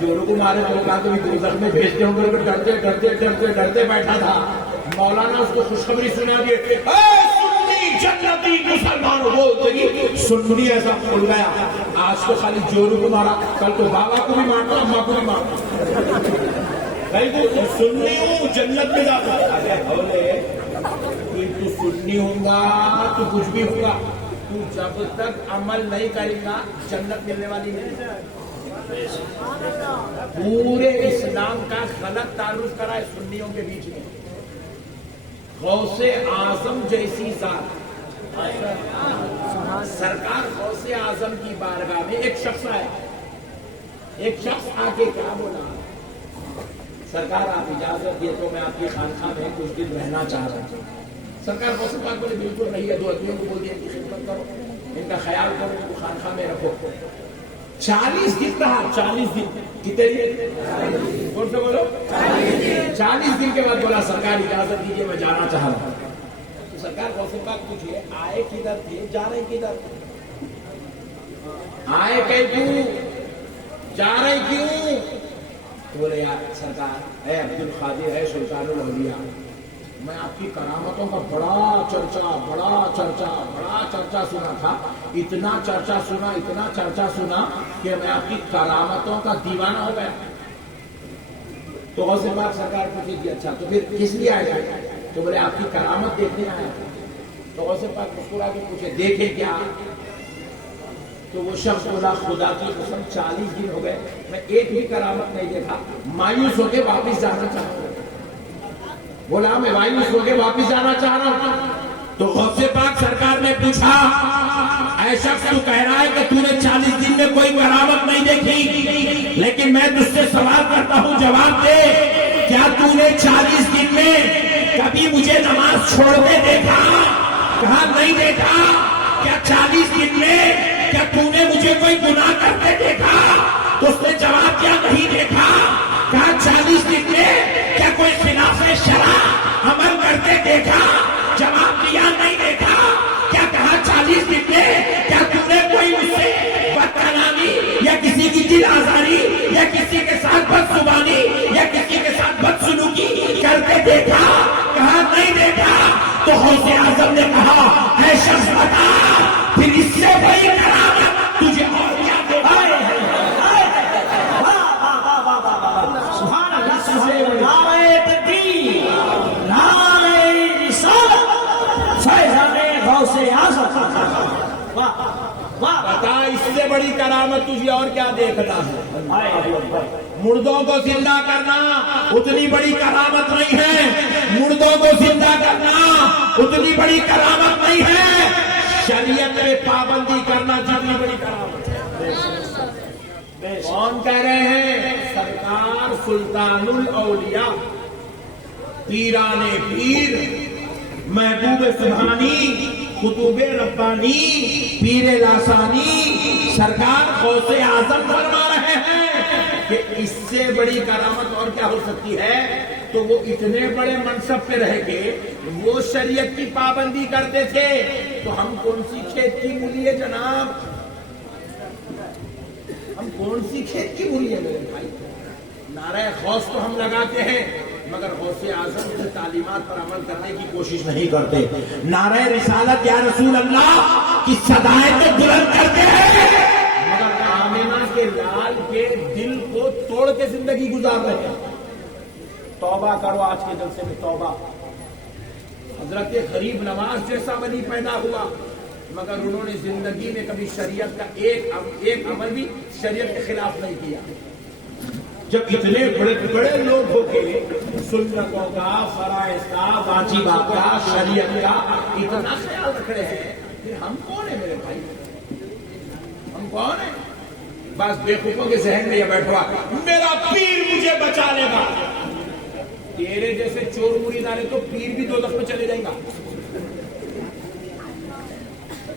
جورو کو مارے تو کہا کبھی دوزخ میں بھیجتے ہوں گے، ڈرتے ڈرتے ڈرتے ڈرتے بیٹھا تھا۔ مولانا اس کو خوشخبری سنا دیے، اے سنی جنتی مسلمانوں، بولتے سنی ایسا کھل گیا۔ آج تو خالی جورو کو مارا، کل تو بابا کو بھی مارنا، اماں کو بھی مارنا۔ بھائی تو سنی ہوں جنت میں جاتا ہے، بولے تو سنی ہوں گا تو کچھ بھی ہوگا، تو جب تک عمل نہیں کرے گا جنت ملنے والی نہیں۔ پورے اسلام کا غلط تعارف کرا ہے سنیوں کے بیچ میں۔ غوث اعظم جیسی ذات، سرکار غوث اعظم کی بارگاہ میں ایک شخص آئے، ایک شخص آ کے کیا بولا، سرکار آپ اجازت دیے تو میں آپ کی خانقاہ میں کچھ دن رہنا چاہ رہا ہوں۔ سرکار غوث پاک بولے بالکل رہیے، دو آدمیوں کو بول دیا کہ خدمت کرو، ان کا خیال کرو، ان کو خانقاہ میں رکھو۔ 40 دن رہا، 40 دن، کتنے دن؟ کون سے بولو؟ 40 دن کے بعد بولا سرکار اجازت دیجیے میں جانا چاہ رہا ہوں۔ تو سرکار غوث پاک پوچھئے آئے کدھر تھے، جا رہے کدھر؟ آئے کیوں، جا رہے کیوں؟ بولے یار سرکار اے عبد القادر ہے سلطان الاولیاء، میں آپ کی کرامتوں کا بڑا چرچا سنا تھا، اتنا چرچا سنا کہ میں آپ کی کرامتوں کا دیوانہ ہو گیا۔ تو غوث پاک سرکار پوچھے کہ اچھا تو پھر کس لیے آئے گا؟ تو بولے آپ کی کرامت دیکھنے آیا۔ تو غوث پاک مسکرا کے پوچھے دیکھے کیا؟ تو وہ شخص بولا خدا کی قسم 40 دن ہو گئے میں ایک بھی کرامت نہیں دیکھا، مایوس ہو کے واپس جانا چاہ رہا ہوں۔ بولا میں مایوس ہو کے واپس جانا چاہ رہا ہوں۔ تو غوث پاک سرکار نے پوچھا اے شخص تو کہہ رہا ہے کہ تو نے 40 دن میں کوئی کرامت نہیں دیکھی، لیکن میں تجھ سے سوال کرتا ہوں جواب دے، کیا تو نے 40 دن میں کبھی مجھے نماز چھوڑتے دیکھا؟ کہا نہیں دیکھا۔ کیا 40 دن میں کیا تو نے مجھے کوئی گناہ کرتے دیکھا؟ تو اس نے جواب کیا نہیں دیکھا۔ کہا 40 دن میں کیا کوئی خلاف شرع عمل کرتے دیکھا؟ جواب دیا نہیں دیکھا۔ کیا کہا 40 دن میں کیا تم نے کوئی مجھ سے بد کلامی یا کسی کی دل آزاری یا کسی کے ساتھ بد زبانی یا کسی کے ساتھ بد سلوکی کرتے دیکھا؟ کہا نہیں دیکھا۔ تو غوث اعظم نے کہا اے شخص بتا پھر اس سے بتا اس سے بڑی کرامت تجھے اور کیا دیکھنا ہے؟ مردوں کو زندہ کرنا اتنی بڑی کرامت نہیں ہے، مردوں کو زندہ کرنا اتنی بڑی کرامت نہیں ہے، شریعت پہ پابندی کرنا جتنی بڑی کرامت ہے۔ کون کہہ رہے ہیں؟ سرکار سلطان الاولیاء پیران پیر محبوب سبحانی قطب ربانی پیر لاسانی سرکار غوث اعظم فرما رہے ہیں کہ اس سے بڑی کرامت اور کیا ہو سکتی ہے؟ تو وہ اتنے بڑے منصب پہ رہ کے وہ شریعت کی پابندی کرتے تھے، تو ہم کون سی کھیت کی مولی ہے جناب؟ ہم کون سی کھیت کی مولی ہے میرے بھائی؟ نعرہ غوث تو ہم لگاتے ہیں مگر غوث اعظم کی تعلیمات پر عمل کرنے کی کوشش نہیں کرتے، نعرہ رسالت یا رسول اللہ کی صدائیں تو بلند کرتے ہیں مگر آمنہ کے لال کے دل کو توڑ کے زندگی گزار رہے ہیں۔ توبہ کرو آج کے جلسے میں، توبہ۔ حضرت غریب نواز جیسا ولی پیدا ہوا مگر انہوں نے زندگی میں کبھی شریعت کا ایک عمل بھی شریعت کے خلاف نہیں کیا۔ جب اتنے بڑے لوگ ہو کے سنتوں کا، فرائض کا، واجبات کا، شریعت کا اتنا خیال رکھ رہے ہیں، پھر ہم کون ہیں میرے بھائی؟ ہم کون ہیں؟ بس بیوقوفوں کے ذہن میں یہ بیٹھوا میرا پیر مجھے بچا لے گا۔ تیرے جیسے چور مرید آ رہے تو پیر بھی دوزخ میں چلے جائیں گا۔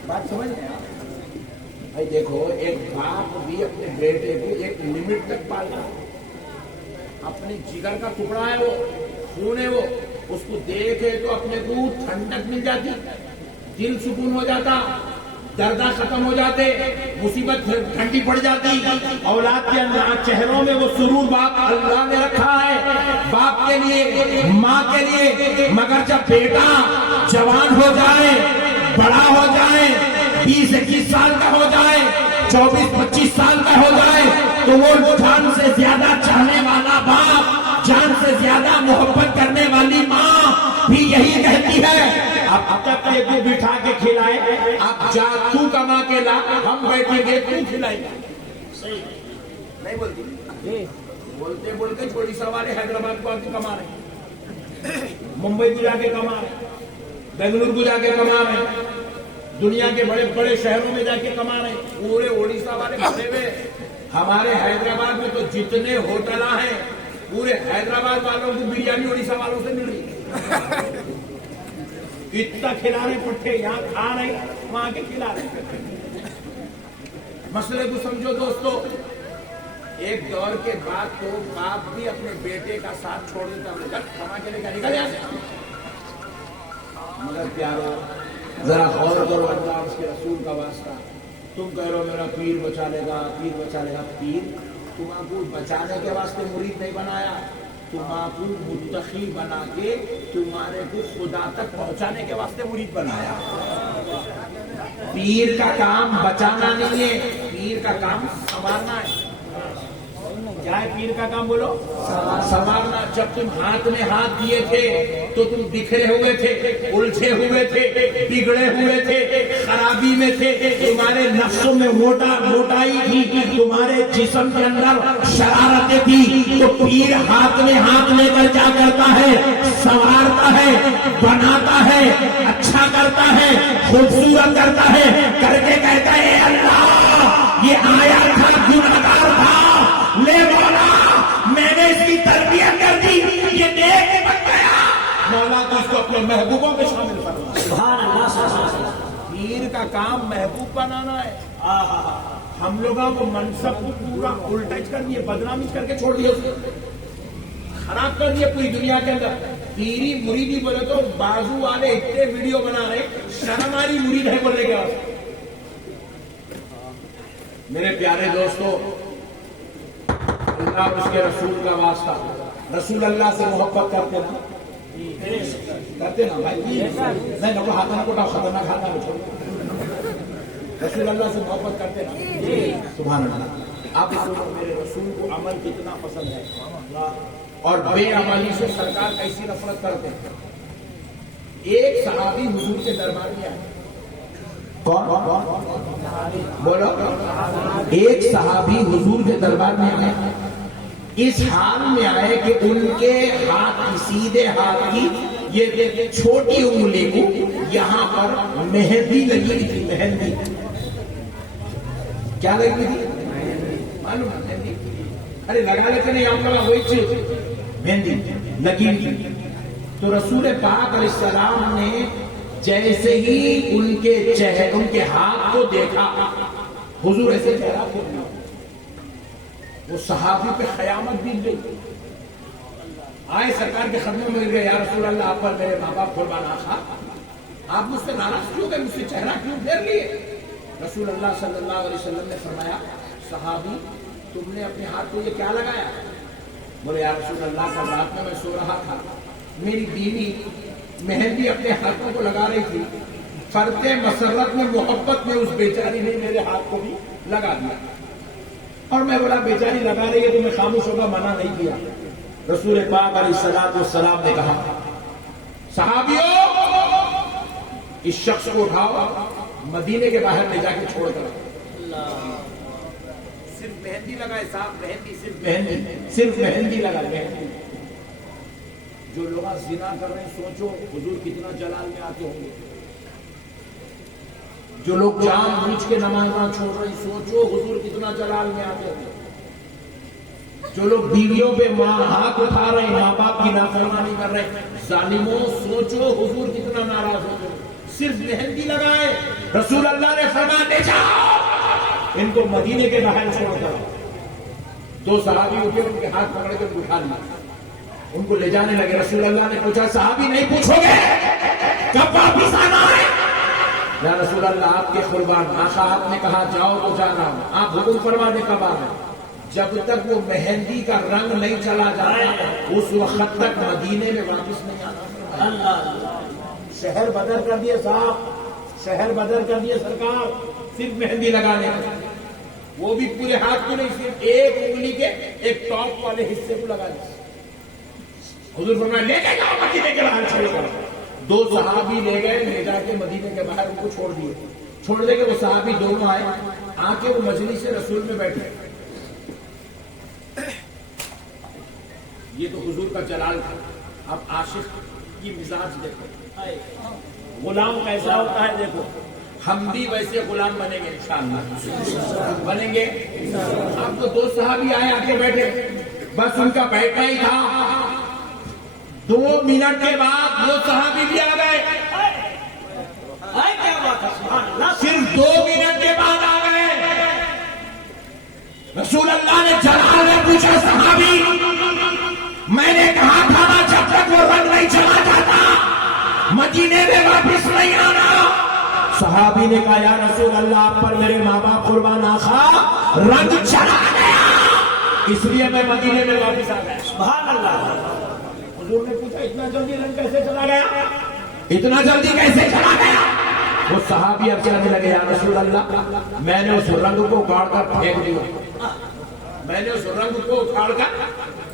بات سمجھ رہے ہیں بھائی؟ دیکھو ایک باپ بھی اپنے بیٹے کو ایک لمٹ تک پالتا ہے، اپنے جگر کا ٹکڑا ہے، وہ خون ہے، وہ اس کو دیکھے تو اپنے کو ٹھنڈک مل جاتی، دل سکون ہو جاتا، دردہ ختم ہو جاتے، مصیبت ٹھنڈی پڑ جاتی۔ اولاد کے اندر چہروں میں وہ سرور باپ اللہ نے رکھا ہے باپ کے لیے، ماں کے لیے، مگر جب بیٹا جوان ہو جائے، بڑا ہو جائے، 20-21 سال کا ہو جائے، 24-25 سال کا ہو جائے تو وہ جان سے زیادہ چاہنے والا باپ، جان سے زیادہ محبت کرنے والی ماں بھی یہی کہتی ہے اب تک یہ تو بٹھا کے کھلائے، اب جا تو کما کے لا، ہم بیٹھیں گے تو کھلائیں گے۔ صحیح نہیں بولتی؟ بولتے بولتے چھوڑی سوالے حیدرآباد کو آ کے کما رہے ہیں، ممبئی کو جا کے کما رہے ہیں، بنگلور کو جا کے کما رہے ہیں، دنیا کے بڑے بڑے شہروں میں جا کے کما رہے ہیں، پورے اڑیسہ والے کھڑے ہوئے۔ ہمارے حیدرآباد میں تو جتنے ہوٹل ہیں پورے حیدرآباد والوں کو بریانی اڑیسہ والوں سے مل رہی، اتنا کھلا رہے پٹھے، یہاں کھا رہے وہاں کے کھلا رہے۔ مسئلے کو سمجھو دوستو، ایک دور کے بعد تو باپ بھی اپنے بیٹے کا ساتھ چھوڑ دیتا، کما کے لے کر نکل جاتے، مگر پیارو ذرا غور کرو اللہ اس کے رسول کا واسطہ۔ تم کہہ رہو میرا پیر بچا لے گا، پیر بچا لے گا۔ پیر تم آپ کو بچانے کے واسطے مرید نہیں بنایا، تم آپ کو متقی بنا کے تمہارے کو خدا تک پہنچانے کے واسطے مرید بنایا۔ پیر کا کام بچانا نہیں ہے، پیر کا کام سنوارنا ہے۔ کیا ہے پیر کا کام؟ بولو، سنوارنا۔ جب تم ہاتھ میں ہاتھ دیے تھے تو تم بکھرے ہوئے تھے، الجھے ہوئے تھے، بگڑے ہوئے تھے، خرابی میں تھے، تمہارے نفسوں میں موٹائی تھی، تمہارے جسم کے اندر شرارتیں تھی، تو پیر ہاتھ میں ہاتھ لے کر کیا کرتا ہے؟ سنوارتا ہے، بناتا ہے، اچھا کرتا ہے، خوبصورت کرتا ہے، کر کے کہتا ہے اے اللہ یہ آیا تھا گنہگار تھا، لے مولا میں نے اس کی تربیت کر دی، یہ نیک بن گیا، مولا تو اس کو اپنے محبوبوں میں شامل کرنا۔ سبحان اللہ۔ پیر کا کام محبوب بنانا ہے۔ ہم لوگوں کو منصب کو پورا الٹیج کر دیے، بدنامی کر کے چھوڑ دیا، خراب کر دیا پوری دنیا کے اندر۔ پیری مریدی بولے تو بازو والے اتنے ویڈیو بنا رہے، شرم آ رہی مرید ہے بولنے کے بعد۔ میرے پیارے دوستو، اللہ اور اس کے رسول کا واسطہ، رسول اللہ سے محبت کرتے نا، کرتے نا بھائی؟ نہیں نہ ہاتھ نہ کوٹا، خطرناک ہاتھ نہ چھوڑو، رسول اللہ سے محبت کرتے نا۔ سبحان اللہ۔ آپ کو میرے رسول کو عمل کتنا پسند ہے اور بے عملی سے سرکار کیسی نفرت کرتے ہیں۔ ایک صحابی حضور کے دربار میں آئے، کون؟ بولو. ایک صحابی حضور کے دربار میں آئے, اس حال میں آئے کہ ان کے ہاتھ کی, سیدھے ہاتھ کی یہ چھوٹی انگلی کو یہاں پر مہندی لگی تھی. مہندی کیا لگی تھی معلوم ہے؟ مہندی. ارے لگا لیتے نہیں آپ کا وہی چیز مہندی لگی تھی. تو رسول پاک علیہ السلام نے جیسے ہی ان کے چہرے, ان کے ہاتھ کو دیکھا, حضور ایسے چہرہ کو دیا, وہ صحابی پہ قیامت بیت گئی. آئے سرکار کے خدمت میں گئے, یا رسول اللہ آپ پر میرے ماں باپ قربان آقا, آپ مجھ سے ناراض کیوں گئے, مجھ سے چہرہ کیوں پھیر لیے؟ رسول اللہ صلی اللہ علیہ وسلم نے فرمایا, صحابی تم نے اپنے ہاتھ کو یہ کیا لگایا؟ بولے یا رسول اللہ کل رات میں سو رہا تھا, میری بیوی مہندی اپنے ہاتھوں کو لگا رہی تھی, فرد مسرت میں محبت میں اس بیچاری نے میرے ہاتھ کو بھی لگا دیا, اور میں بولا بیچاری لگا رہی ہے تو میں خاموش ہوگا, منع نہیں کیا. رسول پاک علیہ الصلوۃ والسلام نے کہا, صحابیوں اس شخص کو اٹھاؤ, مدینے کے باہر لے جا کے چھوڑ کر. صرف مہندی لگائے صاحب, مہندی, صرف مہندی لگائے, مہندی. جو لوگ زنا کر رہے ہیں سوچو حضور کتنا جلال میں آتے ہوں گے. جو لوگ جان بوجھ کے نماز نہ چھوڑ رہے ہیں سوچو حضور کتنا جلال میں آتے ہوں گے. جو لوگ بیویوں پہ ہاتھ اٹھا رہے ہیں, ماں باپ کی نافرمانی کر رہے ہیں, ظالموں سوچو حضور کتنا ناراض ہوتے ہیں. صرف مہندی لگائے, رسول اللہ نے فرمایا لے جاؤ ان کو مدینے کے باہر چھوڑ کر. دو صحابی اٹھے, ان کے ہاتھ پکڑ کے اٹھا لیا, ان کو لے جانے لگے. رسول اللہ نے پوچھا, صحابی نہیں پوچھو گے کب واپس آنا ہے؟ یا رسول اللہ آپ کے قربان, آقا آپ نے کہا جاؤ تو جا رہا ہوں, آپ حکم فرما دیں کب آ رہے ہیں. جب تک وہ مہندی کا رنگ نہیں چلا جاتا اس وقت تک مدینے میں واپس نہیں آنا. شہر بدر کر دیے صاحب, شہر بدر کر دیے سرکار, صرف مہندی لگانے کا, وہ بھی پورے ہاتھ کو نہیں, صرف ایک انگلی کے ایک ٹاپ والے حصے کو لگا دیا. حضور فرمایا لے کے جاؤ مدینے کے باہر چھوڑ کر. دو صحابی لے گئے, لے جا کے مدینے کے باہر ان کو چھوڑ دیے. چھوڑ دے کے وہ صحابی دونوں آئے, آ کے وہ مجلس رسول میں بیٹھے. یہ تو حضور کا جلال تھا. اب عاشق کی مزاج دیکھو, غلام کیسا ہوتا ہے دیکھو. ہم بھی ویسے غلام بنیں گے انشاءاللہ, بنیں گے. اب تو دو صحابی آئے, آ کے بیٹھے, بس ان کا بیٹھنا ہی تھا. 2 منٹ کے بعد وہ صحابی بھی آ گئے. صرف 2 منٹ کے بعد آ گئے. رسول اللہ نے جلال میں پوچھا, صحابی میں نے کہا تھا نا جب تک وہ رنگ نہیں چلا جاتا مدینے میں واپس نہیں آنا. صحابی نے کہا یا رسول اللہ آپ پر میرے ماں باپ قربان آقا, رنگ چلا گیا اس لیے میں مدینے میں واپس آ گیا. سبحان اللہ. حضور نے پوچھا اتنا جلدی رنگ کیسے چلا گیا, اتنا جلدی کیسے چلا گیا؟ وہ صحابی اب کہنے لگے یا رسول اللہ میں نے اس رنگ کو اکھاڑ کر پھینک دیا, میں نے اس رنگ کو اکھاڑ کر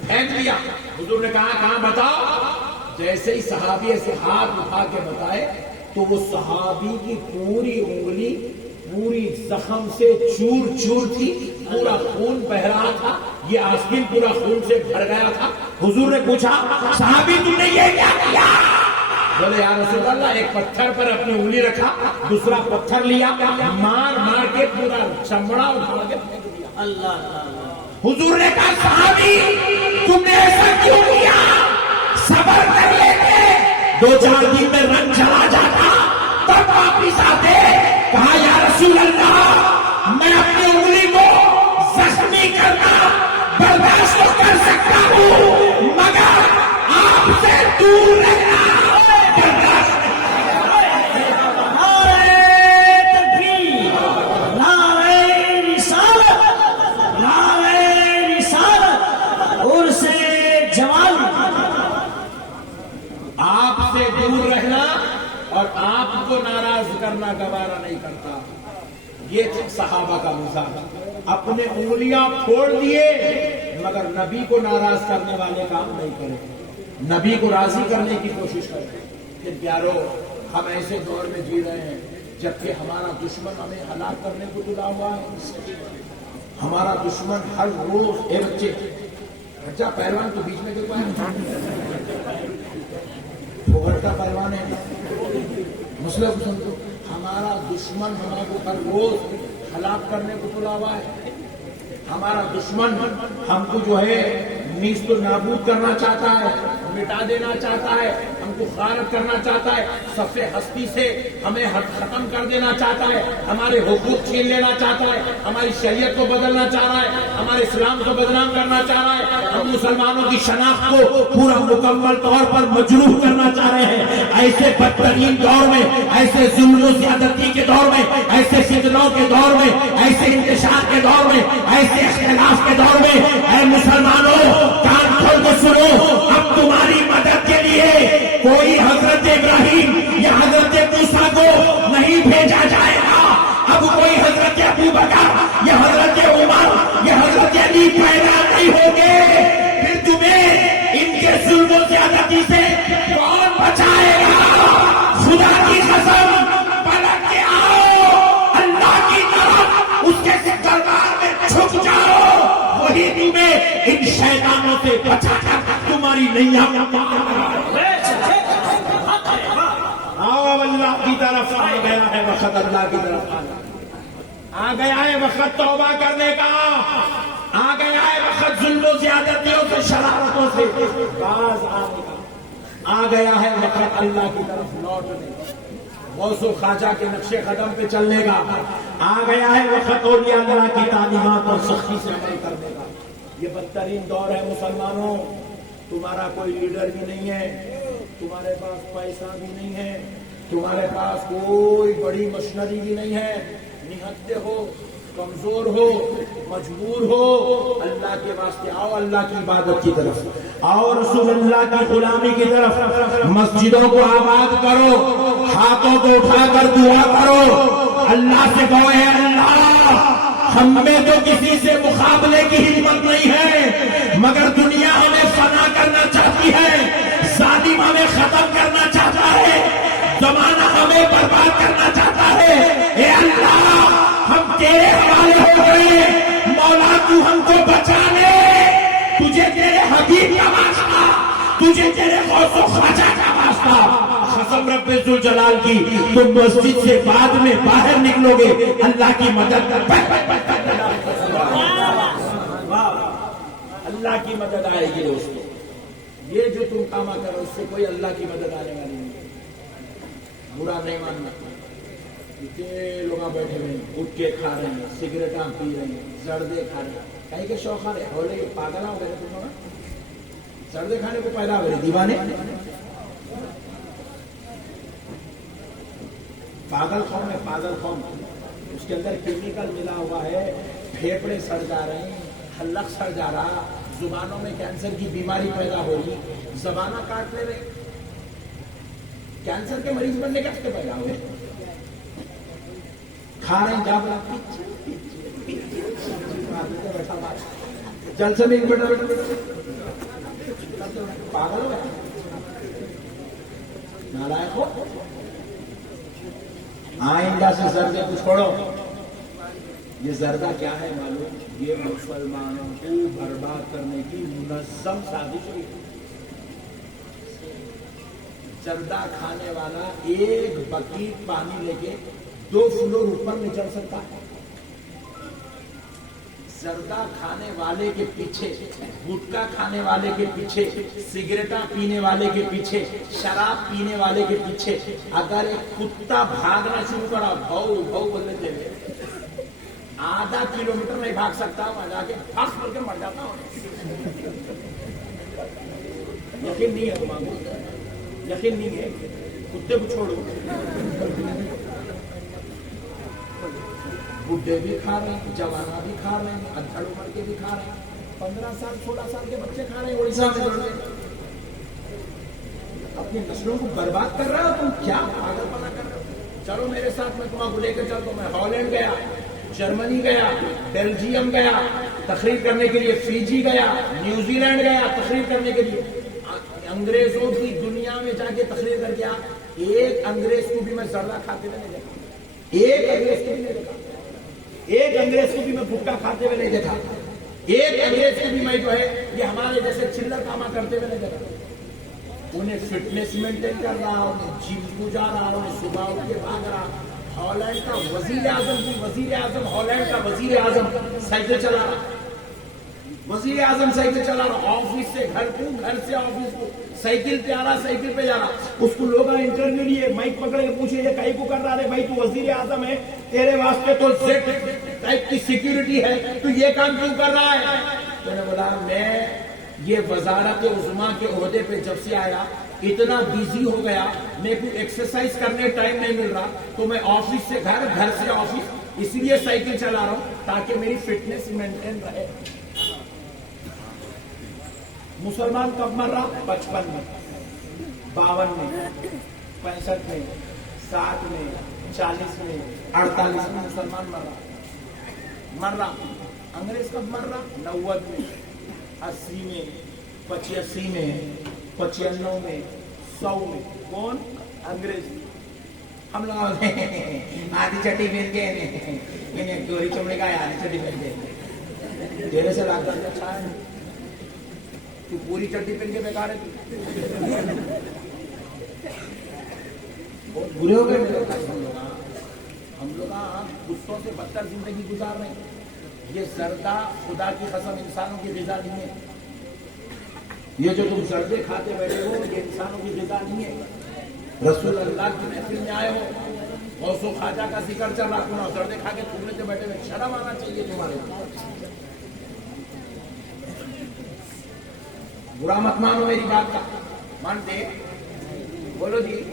پھینک دیا. حضور نے کہا کہاں بتاؤ. جیسے ہی صحابی ایسے ہاتھ اٹھا کے بتائے تو وہ صحابی کی پوری انگلی پوری زخم سے چور چور تھی, پورا خون بہ رہا تھا, یہ آستین پورا خون سے بھر گیا تھا. حضور نے پوچھا صحابی تم نے یہ کیا کیا؟ بولے یا رسول اللہ ایک پتھر پر اپنی انگلی رکھا, دوسرا پتھر لیا, مار مار کے پورا چمڑا اٹھا کے پھینک دیا. اللہ. حضور نے کہا صحابی تم نے ایسا کیوں کیا؟ صبر کر لیتے, 2-4 دن میں رنگ چلا جاتا تب واپس آتے. کہا یا رسول اللہ میں اپنی انگلی کو زخمی کرنا برداشت تو کر سکتا ہوں مگر آپ سے دور رہنا برداشت اور آپ کو ناراض کرنا گوارا نہیں کرتا. یہ صحابہ کا مزاج, اپنے انگلیاں پھوڑ دیے مگر نبی کو ناراض کرنے والے کام نہیں کرے, نبی کو راضی کرنے کی کوشش کرے. پھر پیارو ہم ایسے دور میں جی رہے ہیں جبکہ ہمارا دشمن ہمیں ہلاک کرنے کو تلا ہوا ہے. ہمارا دشمن ہر روز ایک بچہ پہلوان تو بیچ میں دیکھا ہے کا پہلوان ہے مسلم سمجھو. ہمارا دشمن ہمارے کو ہر روز ہلاک کرنے کو تلا ہوا ہے. ہمارا دشمن ہم کو جو ہے نیست و نابود کرنا چاہتا ہے, مٹا دینا چاہتا ہے, ہم کو غارت کرنا چاہتا ہے, صف ہستی سے ہمیں ختم کر دینا چاہتا ہے, ہمارے حقوق چھین لینا چاہتا ہے, ہماری شریعت کو بدلنا چاہ رہا ہے, ہمارے اسلام کو بدنام کرنا چاہ رہا ہے, ہم مسلمانوں کی شناخت کو پورا مکمل طور پر مجروح کرنا چاہ رہے ہیں. ایسے بدترین دور میں, ایسے ظلم و زیادتی کے دور میں, ایسے فتنوں کے دور میں, ایسے انتشار کے دور میں, ایسے اختلاف کے دور میں, اے مسلمانوں کان کھول کے سنو, اب تمہاری مدد کے لیے کوئی حضرت ابراہیم یا حضرت موسیٰ کو نہیں بھیجا جائے گا. اب کوئی حضرت ابو بکر یا حضرت عمر یا حضرت علی پیدا نہیں ہوں گے. پھر تمہیں ان کے ظلم و زیادتی سے کون بچائے گا؟ خدا کی قسم پلٹ کے آؤ, اللہ کی طرف اس کے دربار میں جھک جاؤ, وہی تمہیں ان شیطانوں سے بچا کر تمہاری نیا آؤ. اللہ کی طرف آ گیا ہے وقت, اللہ کی طرف آ گیا ہے وقت توبہ کرنے کا, آ گیا ہے وقت ظلم و زیادتیوں سے شرارتوں سے باز آنے کا, آ گیا ہے وقت اللہ کی طرف لوٹنے کا, غوث و خواجہ کے نقش قدم پہ چلنے کا, آ گیا ہے وقت اولیاء اللہ کی تعلیمات اور سختی سے عمل کرنے کا. یہ بدترین دور ہے مسلمانوں. تمہارا کوئی لیڈر بھی نہیں ہے, تمہارے پاس پیسہ بھی نہیں ہے, تمہارے پاس کوئی بڑی مشنری بھی نہیں ہے, نہتے ہو, کمزور ہو, مجبور ہو. اللہ کے واسطے آؤ, اللہ کی عبادت کی طرف آؤ, رسول اللہ کی غلامی کی طرف. مسجدوں کو آباد کرو, ہاتھوں کو اٹھا کر دعا کرو, اللہ سے کہو اے اللہ ہم میں تو کسی سے مقابلے کی ہمت نہیں ہے, مگر دنیا ہمیں فنا کرنا چاہتی ہے, ظالم ہمیں ختم کرنا چاہتا ہے, زمانہ ہمیں برباد کرنا چاہتا ہے. اے اللہ ہم تیرے حوالے ہو گئے, مولا تو ہم کو بچا لے. تجھے تیرے حبیب کا واسطہ, تجھے تیرے غوث و خواجہ کا واسطہ, قسم رب ذوالجلال کی تم مسجد سے بعد میں باہر نکلو گے اللہ کی مدد اللہ کی مدد آئے گی. دوستو یہ جو تم کام کرو اس سے کوئی اللہ کی مدد آنے والی نہیں. برا نہیں ماننا, اتنے لوگ بیٹھے ہوئے اٹھ کے کھا رہے ہیں, سگریٹاں پی رہے ہیں, زردے کھا رہے ہیں, کہیں کے شوق آ رہے ہولے پاگل ہو گئے تم لوگ, زردے کھانے کو پیدا ہو گئے دیوانے. پاگل قوم ہے, پاگل قوم, اس کے اندر کیمیکل ملا ہوا ہے, پھیپڑے سڑ جا رہے ہیں, حلق سڑ جا رہا, زبانوں میں کینسر کی بیماری پیدا ہو رہی, زبانہ کاٹ لے رہے, کینسر کے مریض بننے کے ہفتے پیدا ہوئے, کھا رہے ہیں جا بلا جل سے بھی پاگل ہو گیا, نالائق ہو. آئندہ سے زردے کو چھوڑو. یہ زردہ کیا ہے معلوم؟ یہ مسلمانوں کو برباد کرنے کی منظم سازش ہوئی. زردہ کھانے والا ایک بکیٹ پانی لے کے 2 فلور اوپر نہیں چڑھ سکتا. زردہ کھانے والے کے پیچھے, گٹکا کھانے والے کے پیچھے, سگریٹاں پینے والے کے پیچھے, شراب پینے والے کے پیچھے اگر ایک کتا بھاگنا شروع کرا, بھاؤ بھاؤ بولنے کے لیے آدھا کلومیٹر نہیں بھاگ سکتا, میں جا کے پھنس کر کے مر جاتا ہوں. یقین نہیں ہے تمہارا, یقین نہیں ہے, کتے کو چھوڑو. بڈھے بھی کھا رہے ہیں, جوانا بھی کھا رہے ہیں, ادھڑ عمر کے بھی کھا رہے ہیں, 15 سال 16 سال کے بچے کھا رہے ہیں. اڑیسہ میں اپنی نسلوں کو برباد کر رہا ہو تم, کیا پاگل پنا کر رہے ہو. چلو میرے ساتھ, میں تمہیں لے کے چلتا ہوں. میں ہالینڈ گیا, جرمنی گیا, بیلجیم گیا تقریر کرنے کے لیے, فیجی گیا, نیوزی لینڈ گیا تقریر کرنے کے لیے. انگریزوں کی دنیا میں جا کے تقریر کر کے ایک انگریز کو بھی میں زردہ کھاتے ہوئے نہیں دیکھا. ایک انگریز کو بھی نہیں دیکھا, ایک انگریز کو بھی میں بھٹکا کھاتے ہوئے نہیں دیکھا, ایک انگریز کو بھی میں جو ہے یہ ہمارے جیسے چلر کاما کرتے ہوئے نہیں دیکھا. انہیں فٹنس مینٹین کر رہا, انہیں جم کو جا رہا, انہیں صبح اٹھ کے بھاگ رہا. ہالینڈ کا وزیر اعظم ہالینڈ کا وزیر اعظم سائیکل چلا رہا, وزیر اعظم سائیکل چلا رہا, آفس سے گھر کو, گھر سے آفس کو, سائیکل پہ آ رہا, سائیکل پہ جا رہا. اس کو لوگ انٹرویو لیے, مائک پکڑے کے پوچھے یہ کہیں کو کر رہا ہے بھائی, تو وزیر اعظم ہے, تیرے واسطے تو زیڈ ٹائپ کی سیکیورٹی ہے, تو یہ کام کیوں کر رہا ہے؟ تو نے بولا میں یہ وزارت عظمیٰ کے عہدے پہ جب سے آیا اتنا بیزی ہو گیا, میرے کو ایکسرسائز کرنے ٹائم نہیں مل رہا, تو میں آفس سے گھر, گھر سے آفس, اسی لیے سائیکل چلا رہا ہوں تاکہ میری فٹنس مینٹین رہے. مسلمان کب مر رہا؟ 55 میں, 52 میں, 65 میں, 60 میں, 40 میں, 48 میں مسلمان مر رہا. انگریز کب مر رہا؟ 90 میں, 80 میں, 85 میں, 95 میں, 100 میں. کون؟ انگریز. ہم لوگ آدھی چٹی پہن کے گوری چمڑے کا آدھی چٹی پہن کے تیرے سے لاکھ اچھا ہے, تو پوری چٹی پہن کے بیکار ہے. بہت برے ہو گئے ہم لوگ غصوں سے بدتر زندگی گزار رہے ہیں. یہ زردہ خدا کی قسم انسانوں کی غذا نہیں ہے. یہ جو تم زردے کھاتے بیٹھے ہو یہ انسانوں کی غذا نہیں ہے. رسول اللہ کی محفل میں آئے ہو, غوث و خواجہ کا ذکر چل رہا, تم زردے کھا کے تھوکنے سے بیٹھے ہوئے, شرم آنا چاہیے تمہارے. برا مت مانو میری بات کا, مانتے؟ بولو جی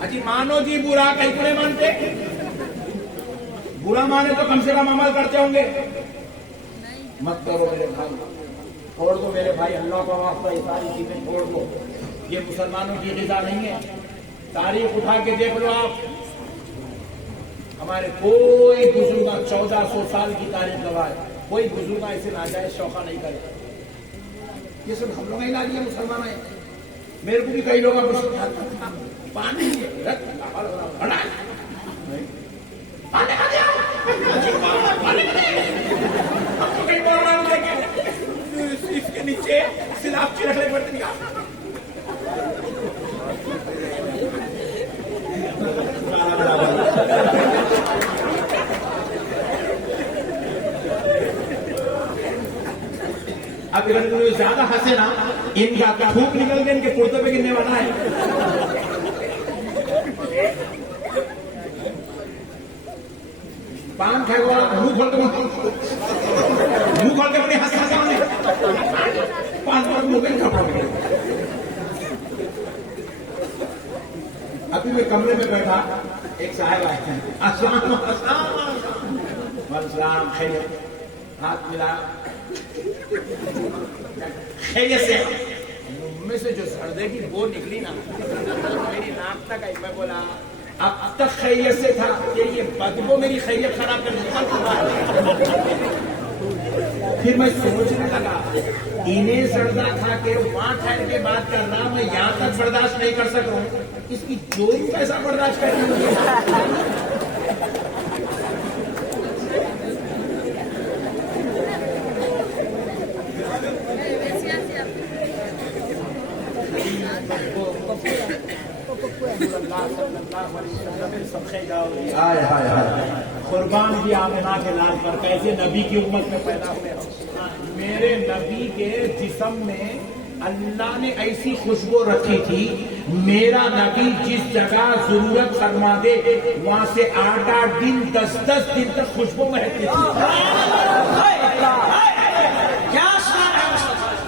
اجی مانو جی, برا کہیں کو نہیں مانتے. برا مانے تو کم سے کم عمل کرتے ہوں گے. مت کرو میرے بھائی, چھوڑ دو میرے بھائی, اللہ کا واسطہ یہ ساری چیزیں چھوڑ دو. یہ مسلمانوں کی غذا نہیں ہے. تاریخ اٹھا کے دیکھ لو آپ, ہمارے کوئی بزرگ 1400 سال کی تاریخ گواہ ہے, کوئی بزرگ ایسے ناجائز شوقہ نہیں کرے. یہ سب ہم لوگ ہی لا لیے مسلمان ہیں. میرے کو بھی کئی لوگ پانی اس کے نیچے سلاف کی رکھنے پڑتے ہیں. اب اگر کوئی زیادہ ہنسے نا, ان کا تھوک نکل کے ان کے کرتے پہ گرنے والا ہے. پان کھائے گا, منہ کھول کے اپنے ہنس ہنسانے, پان پر منہ نہیں کھا پڑے. ابھی میں کمرے میں بیٹھا, ایک صاحب آئے ہیں, السلام السلام, خیریت, ہاتھ ملا, خیریت سے. میں سے جو سردے کی بو نکلی نا میری ناک تک آئی. میں بولا اب تک خیریت سے تھا کہ یہ بدبو میری خیریت خراب کر دیا. پھر میں سوچنے لگا انہیں سردہ کھا کے وہاں ٹھہر کے بات کر رہا, میں یہاں تک برداشت نہیں کر سک رہا ہوں, اس کی چوری کیسا برداشت کریں گے. قربان کی آمنہ کے لال پر کیسے نبی کی امت میں پیدا ہوئے. میرے نبی کے جسم میں اللہ نے ایسی خوشبو رکھی تھی, میرا نبی جس جگہ ضرورت فرما دے وہاں سے 8-8 دن 10-10 دن تک خوشبو مہکتی تھی.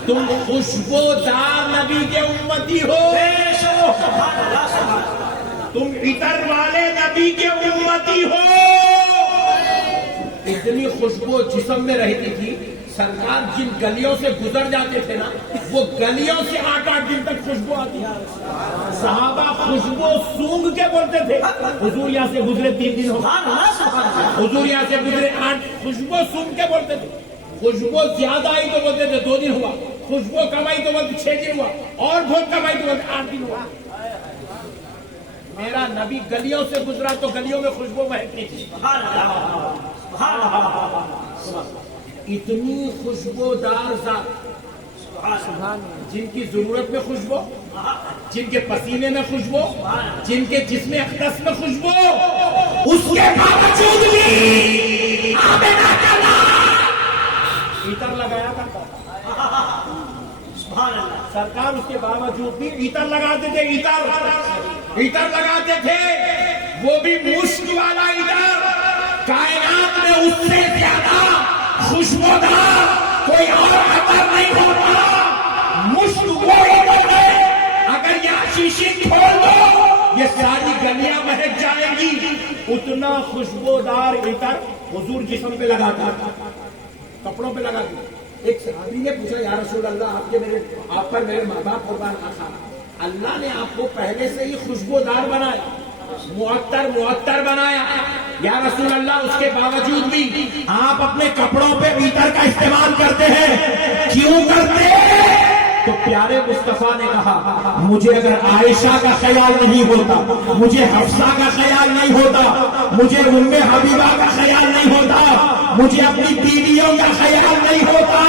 تم خوشبودار نبی کے امتی ہو, تم عطر والے نبی کے امتی ہو. اتنی خوشبو جسم میں رہتی تھی, سرکار جن گلیوں سے گزر جاتے تھے نا وہ گلیوں سے 8-8 دن تک خوشبو آتی. صحابہ خوشبو سونگ کے بولتے تھے, حضور یہاں سے گزرے 3 دن ہو, حضور یہاں سے گزرے 8, خوشبو سونگ کے بولتے تھے. خوشبو زیادہ آئی تو بولتے تھے 2 دن ہوا, خوشبو کم آئی تو بولتے 6 دن ہوا, اور بہت کم آئی تو بولتے 8 دن ہوا. میرا نبی گلیوں سے گزرا تو گلیوں میں خوشبو مہکتی تھی. سبحان اللہ سبحان اللہ اتنی خوشبودار ذات جن کی ضرورت میں خوشبو, جن کے پسینے میں خوشبو, جن کے جسم اقدس میں خوشبو, اس کے باوجود بھی عطر لگایا کرتا تھا. سبحان اللہ سرکار اس کے باوجود بھی عطر لگاتے تھے. عطر لگاتے تھے, وہ بھی مشک والا عطر. کائنات میں اس سے زیادہ خوشبودار کوئی اور عطر نہیں ہوتا. مشک وہ عطر ہے, اگر یہ شیشی کھول دو یہ ساری گلیاں مہک جائے گی. اتنا خوشبودار عطر حضور جسم پہ لگاتا تھا, کپڑوں پہ لگاتا. ایک صحابی نے پوچھا یا رسول اللہ آپ پر میرے ماں باپ قربان آخا, اللہ نے آپ کو پہلے سے ہی خوشبودار بنایا, معطر بنایا, یا رسول اللہ اس کے باوجود بھی آپ اپنے کپڑوں پہ عطر کا استعمال کرتے ہیں, کیوں کرتے ہیں؟ تو پیارے مصطفیٰ نے کہا مجھے اگر عائشہ کا خیال نہیں ہوتا, مجھے حفصہ کا خیال نہیں ہوتا, مجھے ام حبیبہ کا خیال نہیں ہوتا, مجھے اپنی بیویوں کا خیال نہیں ہوتا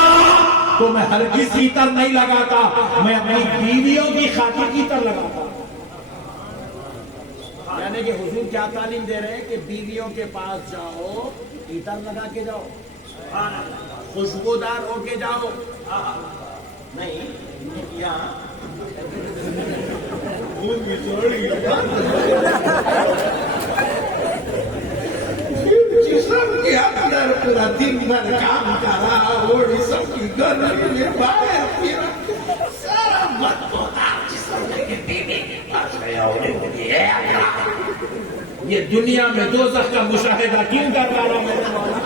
تو میں ہرگز عطر نہیں لگاتا, میں اپنی بیویوں کی خاطر عطر لگاتا. یعنی کہ حضور کیا تعلیم دے رہے ہیں کہ بیویوں کے پاس جاؤ, عطر لگا کے جاؤ, خوشبودار ہو کے جاؤ. نہیں یہاں جسم کے اندر پورا دن بھر کام کرا, اور سب کی گرمی میں باہر پھرا, سارا مت ہوتا جسم کے بیوی کے پاس گیا. یہ دنیا میں دوزخ کا مشاہدہ کیوں کر رہا ہوں میرے مولا؟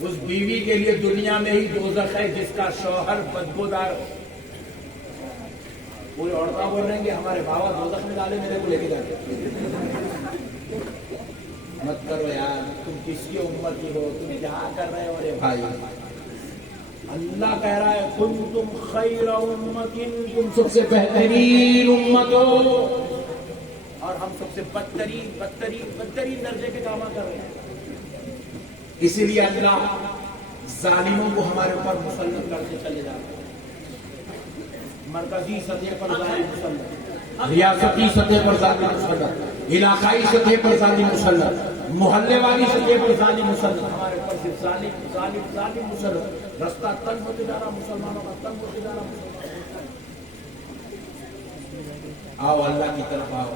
اس بیوی کے لیے دنیا میں ہی دوزخ ہے جس کا شوہر بدبودار ہو. پورے عورتیں بول رہے ہیں کہ ہمارے بابا دوزخ میں ڈالے, میرے کو لے کے جاتے. مت کرو یار, تم کس کی امتی ہو, تم کیا کر رہے ہو ارے بھائی. اللہ کہہ رہا ہے کنتم خیر امت, تم سب سے بہترین امت ہو, اور ہم سب سے بدترین درجے کے کام کر رہے ہیں. اسی لیے اللہ ظالموں کو ہمارے اوپر مسلط کرتے چلے جاتے ہیں. مرکزی سطح پر ظالم مسلط, ریاستی سطح پر ظالم مسلط, علاقائی سطح پر ظالم مسلط, محلے والی سطح پر ظالم مسلط. ہمارے اوپر صرف ظالم مسلط. رستہ تنگ ہوتے جا رہا مسلمانوں کا, تنگ ہوتے جا رہا. آؤ اللہ کی طرف آؤ,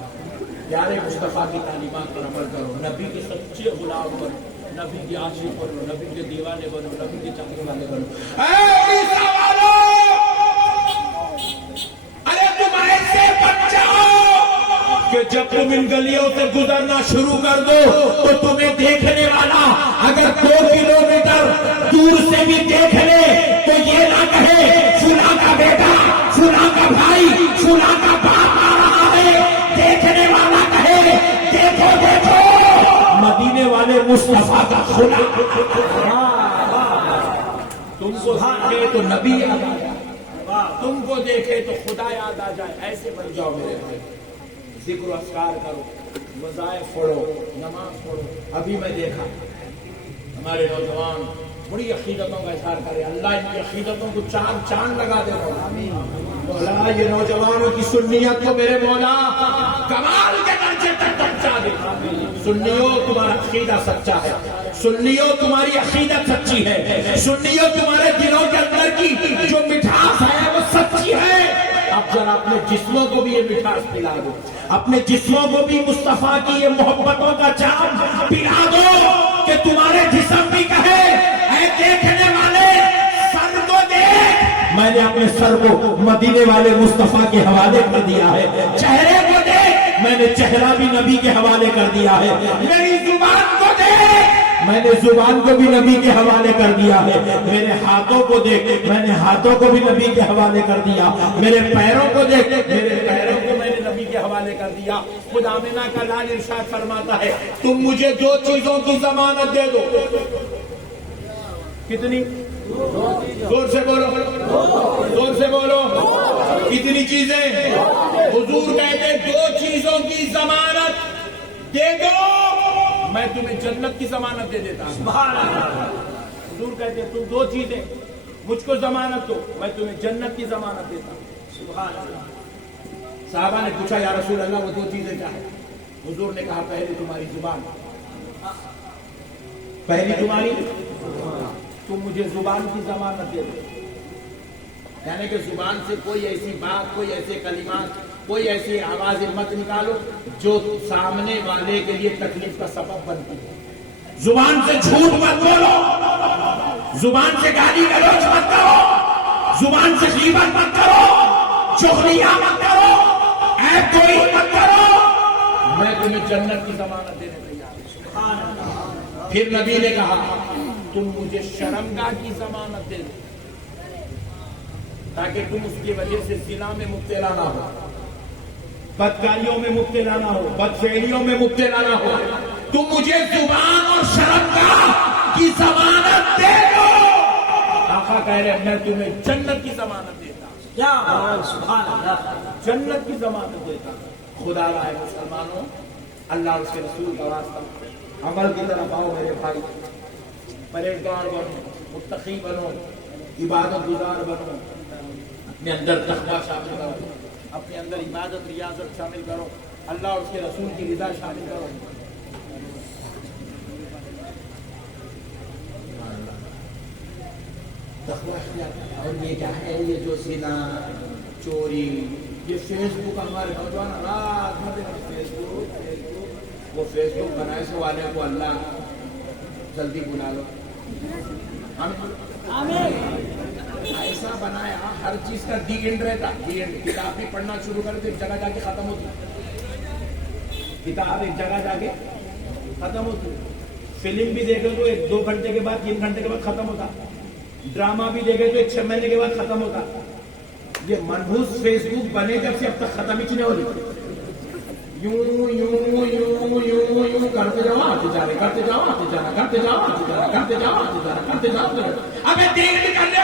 پیارے مصطفیٰ کی تعلیمات پر عمل کرو, نبی کے سچے غلام بنو, نبی کی عاشق بنو, نبی کے دیوانے بنو, نبی کے چاہنے والے بنو. ارے تم ایسے بچ جاؤ کہ جب تم ان گلیوں سے گزرنا شروع کر دو تو تمہیں دیکھنے والا اگر 2 کلومیٹر دور سے بھی دیکھ لے تو یہ نہ کہے فلاں کا بیٹا, فلاں کا بھائی, فلاں کا باپ آ رہا ہے. دیکھنے والا کہے دیکھو دیکھو مدینے والے مصطفیٰ کا خدا. تم کو دیکھے تو نبی یاد آ جائے, تم کو دیکھے تو خدا یاد آ جائے. ایسے بن جاؤ میرے بھائی. ذکر و اذکار کرو, وظائف پڑھو, نماز پڑھو. ابھی میں دیکھا ہمارے نوجوان بڑی عقیدتوں کا اظہار کرے, اللہ ان کی عقیدتوں کو چاند لگا دے. مولا یہ نوجوانوں کی سنیت کو میرے مولا کمال کے درجے تک پہنچا دے. سنیوں تمہارا عقیدہ سچا ہے, سنیوں تمہاری عقیدت سچی ہے, سنیوں تمہارے دلوں کے اندر کی جو مٹھاس ہے وہ سچی ہے. اب ذرا اپنے جسموں کو بھی یہ مٹھاس پلا دو, اپنے جسموں کو بھی مصطفیٰ کی یہ محبتوں کا جام پلا دو کہ تمہارے جسم بھی کہے اے دیکھنے والے سر کو دیکھ. میں نے اپنے سر کو مدینے والے مصطفیٰ کے حوالے کر دیا ہے. چہرے کو دیکھ, میں نے چہرہ بھی نبی کے حوالے کر دیا ہے. میری زبان کو دیکھ, میں نے زبان کو بھی نبی کے حوالے کر دیا ہے. میرے ہاتھوں کو دیکھ, میں نے ہاتھوں کو بھی نبی کے حوالے کر دیا. میرے پیروں کو دیکھ, میرے پیروں کو میں نے نبی کے حوالے کر دیا. خود آمنہ کا لال ارشاد فرماتا ہے تم مجھے 2 چیزوں کی ضمانت دے دو. کتنی؟ زور سے بولو، زور سے بولو. کتنی چیزیں؟ حضور کہتے دو چیزوں کی ضمانت دے دو میں تمہیں جنت کی ضمانت دے دیتا ہوں. سبحان اللہ. حضور کہتے تم دو چیزیں مجھ کو ضمانت دو میں تمہیں جنت کی ضمانت دیتا ہوں. سبحان اللہ. صحابہ نے پوچھا یا رسول اللہ وہ دو چیزیں کیا ہیں؟ حضور نے کہا پہلی تمہاری زبان، پہلی تمہاری تم مجھے زبان کی ضمانت دے دو. یعنی کہ زبان سے کوئی ایسی بات، کوئی ایسے کلمات، کوئی ایسی آواز مت نکالو جو سامنے والے کے لیے تکلیف کا سبب بنتی ہے. زبان سے جھوٹ مت بولو، زبان سے گالی گلوچ مت کرو، زبان سے غیبت مت کرو، چغلیاں مت کرو، عیب کوئی مت کرو. میں تمہیں جنت کی ضمانت دینے تیار ہوں. پھر نبی نے کہا تم مجھے شرمگاہ کی ضمانت دے دو تاکہ تم اس کی وجہ سے زنا میں مبتلا نہ ہو، بدکاریوں میں مبتلا نہ ہو، بدفعلیوں میں مبتلا نہ ہو. تم مجھے زبان اور شرمگاہ کی ضمانت دے دو. آقا کہہ رہے میں تمہیں جنت کی ضمانت دیتا ہوں. کیا بات. سبحان اللہ. جنت کی ضمانت دیتا ہوں. خدا را ہے مسلمانوں، اللہ اور اس کے رسول کا واسطہ عمل کی طرف آؤ میرے بھائی. پرہیزگار بنو، متقی بنو، عبادت گزار بنو. اپنے اندر تقویٰ شامل کرو، اپنے اندر عبادت ریاضت شامل کرو، اللہ اور اس کے رسول کی رضا شامل کرو. تقویٰ اختیار. اور یہ کیا ہے؟ یہ جو زنا، چوری، یہ فیس بک ہمارے نوجوان رات میں فیس بک، وہ فیس بک بنائے سے والے کو اللہ جلدی بلا لو. ایسا بنایا ہر چیز کا دی اینڈ رہتا. دی اینڈ کتاب بھی پڑھنا شروع کرے تو ایک جگہ جا کے ختم ہوتی. کتاب ایک جگہ جا کے ختم ہوتی. فلم بھی دیکھے تو 1-2 گھنٹے کے بعد 3 گھنٹے کے بعد ختم ہوتا. ڈرامہ بھی دیکھے تو 6 مہینے کے بعد ختم ہوتا. یہ منحوس فیس بک بنے جب سے اب تک ختم ہی نہیں ہو رہی. یوں یوں یوں یوں یوں کرتے جاؤ آتے جا رہے، کرتے جاؤ آتے جا رہا، کرتے جاؤ آتے جا رہا، کرتے جاؤ آتے جا رہا، کرتے جاؤ. ابے دیکھ کرنے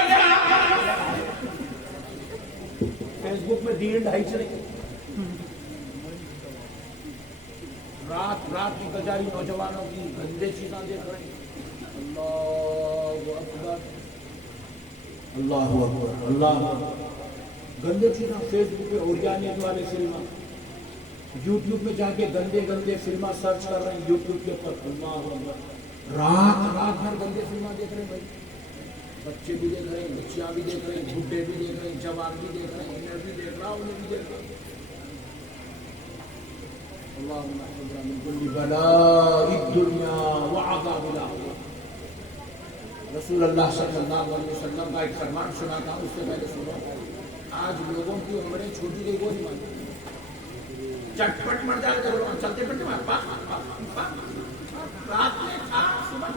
فیس بک میں دی اینڈ ہے چلے. رات رات کی گزاری نوجوانوں کی گندے چیزاں دیکھ رہے ہیں. اللہ اکبر، اللہ اکبر، اللہ اکبر. گندے چیزاں فیس بک پہ اورجانیت والے فلم، یوٹیوب میں جا کے گندے گندے فلمیں سرچ کر رہے ہیں یوٹیوب کے اوپر. اللہ اکبر، رات رات بھر گندے فلمیں دیکھ رہے ہیں بھائی. بچے بھی دیکھ رہے ہیں، بچیاں بھی دیکھ رہے ہیں، بڈھے بھی دیکھ رہے ہیں، جوان بھی دیکھ رہے ہیں، انہیں بھی دیکھ رہا انہیں بھی دیکھ رہا. اللہم احفظنا من کل بلاء الدنیا وعذاب الاخرہ. رسول اللہ صلی اللہ علیہ وسلم کا ایک فرمان سناتا ہوں، اس سے پہلے سنو. آج لوگوں کی عمریں چھوٹی گئی وہ نہیں مانتی. چٹ پٹ مر جائے کرو، چلتے پڑتے رات میں صبح.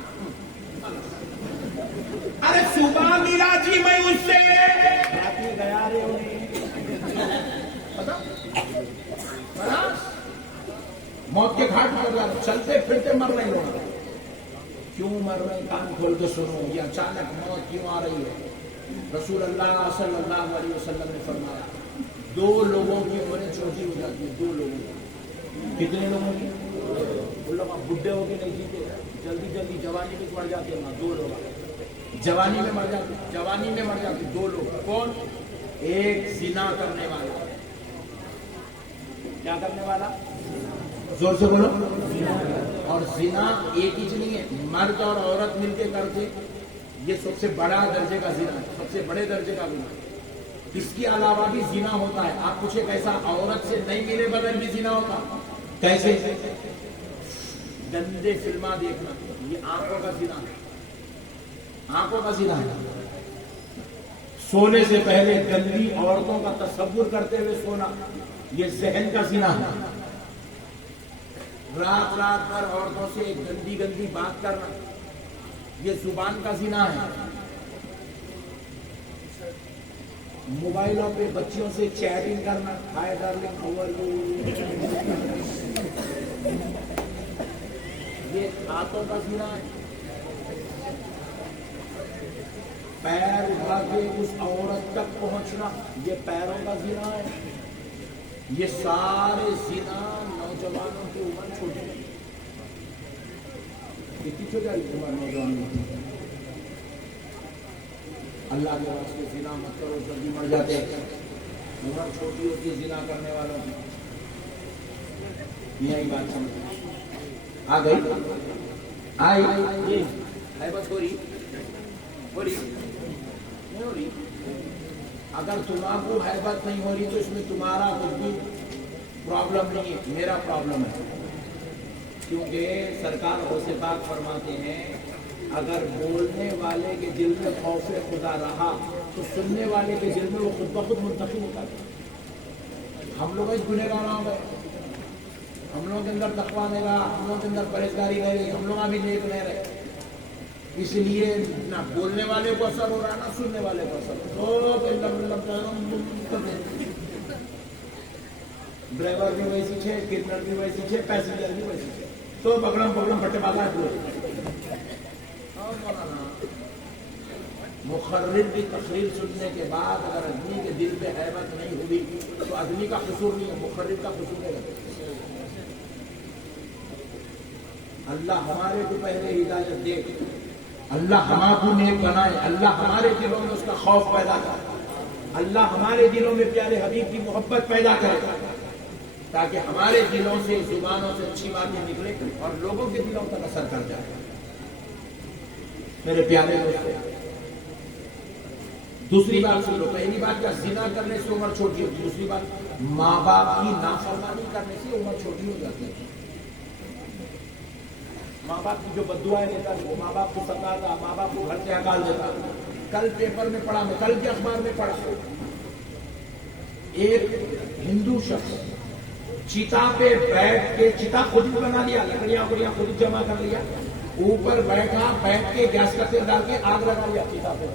ارے صبح ملا جی میں اس سے رات میں گیا رہے موت کے گھاٹ مر رہا، چلتے پھرتے مر رہے ہو. کیوں مر رہے ہیں؟ کان کھول کے سنو. یہ اچانک موت کیوں آ رہی ہے؟ رسول اللہ صلی اللہ علیہ وسلم نے فرمایا 2 لوگوں کی عمریں چھوٹی ہو جاتی ہیں. 2 لوگوں کی. کتنے لوگوں کی؟ وہ لوگ بڈھے ہو کے نہیں جیتے، جلدی جلدی جوانی میں مر جاتے ہیں. 2 لوگ جوانی میں مر جاتے، جوانی میں مر جاتے. 2 لوگ. کون؟ ایک زنا کرنے والا. کیا کرنے والا؟ زور سے بولو. اور زنا ایک ہی نہیں ہے، مرد اور عورت مل کے کرتے. یہ سب سے بڑا درجے کا زنا ہے، سب سے بڑے درجے کا گناہ. اس کے علاوہ بھی زنا ہوتا ہے. آپ پوچھے کیسا؟ عورت سے نہیں ملے بغیر بھی زنا ہوتا. کیسے؟ گندے فلمیں دیکھنا، یہ آنکھوں کا زنا ہے. آنکھوں کا زنا ہے. سونے سے پہلے گندی عورتوں کا تصور کرتے ہوئے سونا، یہ ذہن کا زنا ہے. رات رات بھر عورتوں سے گندی گندی بات کرنا، یہ زبان کا زنا ہے. موبائلوں پہ بچیوں سے چیٹنگ کرنا، ہائے ڈارلنگ ہاؤ آر یو، یہ ہاتھوں کا زنا ہے. پیر اٹھا کے اس عورت تک پہنچنا یہ پیروں کا زنا ہے. یہ سارے زنا نوجوانوں کی عمر چھوٹی ہے. کتنی چھوٹی عمر نوجوانوں کی؟ اللہ کے واسطے زنا مت کرو، جلدی مر جاتے. عمر چھوٹی ہوتی ہے زنا کرنے والوں کی. یہی بات سمجھ آ گئی. آئی بس ہو رہی نہیں ہو رہی. اگر تمہارا حیبت نہیں ہو رہی تو اس میں تمہارا کچھ بھی پرابلم نہیں ہے، میرا پرابلم ہے. کیونکہ سرکار غوث پاک فرماتے ہیں اگر بولنے والے کے دل میں خوف خدا رہا تو سننے والے کے دل میں وہ خود بخود منتقل ہوتا ہے. ہم لوگ اس گنہگار ہو گئے، ہم لوگوں کے اندر تقویٰ نہیں رہا، ہم لوگوں کے اندر پرہیزگاری نہیں رہی، ہم لوگ ابھی نیک نہیں رہے. اس لیے نہ بولنے والے کو اثر ہو رہا نہ سننے والے کو اثر ہو رہا. ڈرائیور بھی ویسی ہے، کلنر بھی ویسی ہے، پیسنجر بھی ویسی ہے. تو بگڑم پھٹے بازار ہوئے. مقرر کی تقریر سننے کے بعد اگر آدمی کے دل پہ حیبت نہیں ہوئی تو آدمی کا قصور نہیں ہے، مقرر کا قصور ہے. اللہ ہمارے کو پہلے ہدایت دے، اللہ ہمارے کو نیک بنائے، اللہ ہمارے دلوں میں اس کا خوف پیدا کرے، اللہ ہمارے دلوں میں پیارے حبیب کی محبت پیدا کرے تاکہ ہمارے دلوں سے زبانوں سے اچھی باتیں نکلے اور لوگوں کے دلوں تک اثر کر جائے. میرے پیارے دوستو، دوسری بات سن لو. پہلی بات کیا؟ زنا کرنے سے عمر چھوٹی ہوتی ہے. دوسری بات ماں باپ کی نافرمانی کرنے سے عمر چھوٹی ہو جاتی ہے. ماں باپ کی جو بددعائیں دیتا وہ ماں باپ کو ستاتا، ماں باپ کو گھر سے ہکال دیتا. کل پیپر میں پڑھا، میں کل کے اخبار میں پڑھا، ایک ہندو شخص چیتا پہ بیٹھ کے، چیتا خود ہی بنا لیا، لکڑیاں خود جمع کر لیا، اوپر بیٹھا، بیٹھ کے گیس کا تیل ڈال کے آگ لگا لیا چیتا پہ.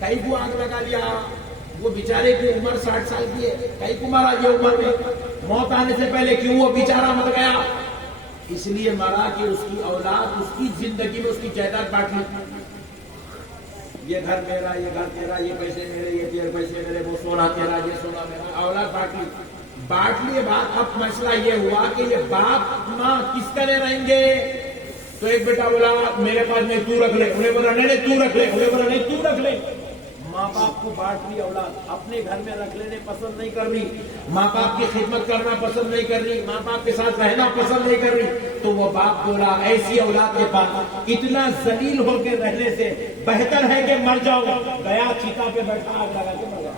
کئی کو آگ لگا لیا. وہ بیچارے کی عمر 60 سال کی ہے، کئی کو مارا یہ عمر میں. موت آنے سے پہلے کیوں وہ بیچارہ مر گیا؟ اس لیے مرا کہ اس کی اولاد اس کی زندگی میں اس کی جائیداد بانٹ لی. یہ گھر میرا، یہ گھر تیرا، یہ پیسے میرے، یہ تیرے پیسے میرے، وہ سونا تیرا، یہ سونا میرا. اولاد بانٹ لیے بات. اب مسئلہ یہ ہوا کہ یہ باپ ماں کس طرح رہیں گے؟ تو ایک بیٹا بولا میرے پاس نہیں، تو رکھ لے. انہیں بولا نہیں تو رکھ لے. انہیں بولا نہیں تو رکھ لے. ماں باپ کو بانٹ لی اولاد. اپنے گھر میں رکھ لینے پسند نہیں کر رہی، ماں باپ کی خدمت کرنا پسند نہیں کر رہی، ماں باپ کے ساتھ رہنا پسند نہیں کر رہی. تو وہ باپ بولا ایسی اولاد کے پاس اتنا ذلیل ہو کے رہنے سے بہتر ہے کہ مر جاؤ. گیا چیتا پہ بیٹھا، آگ لگا کے مر گیا.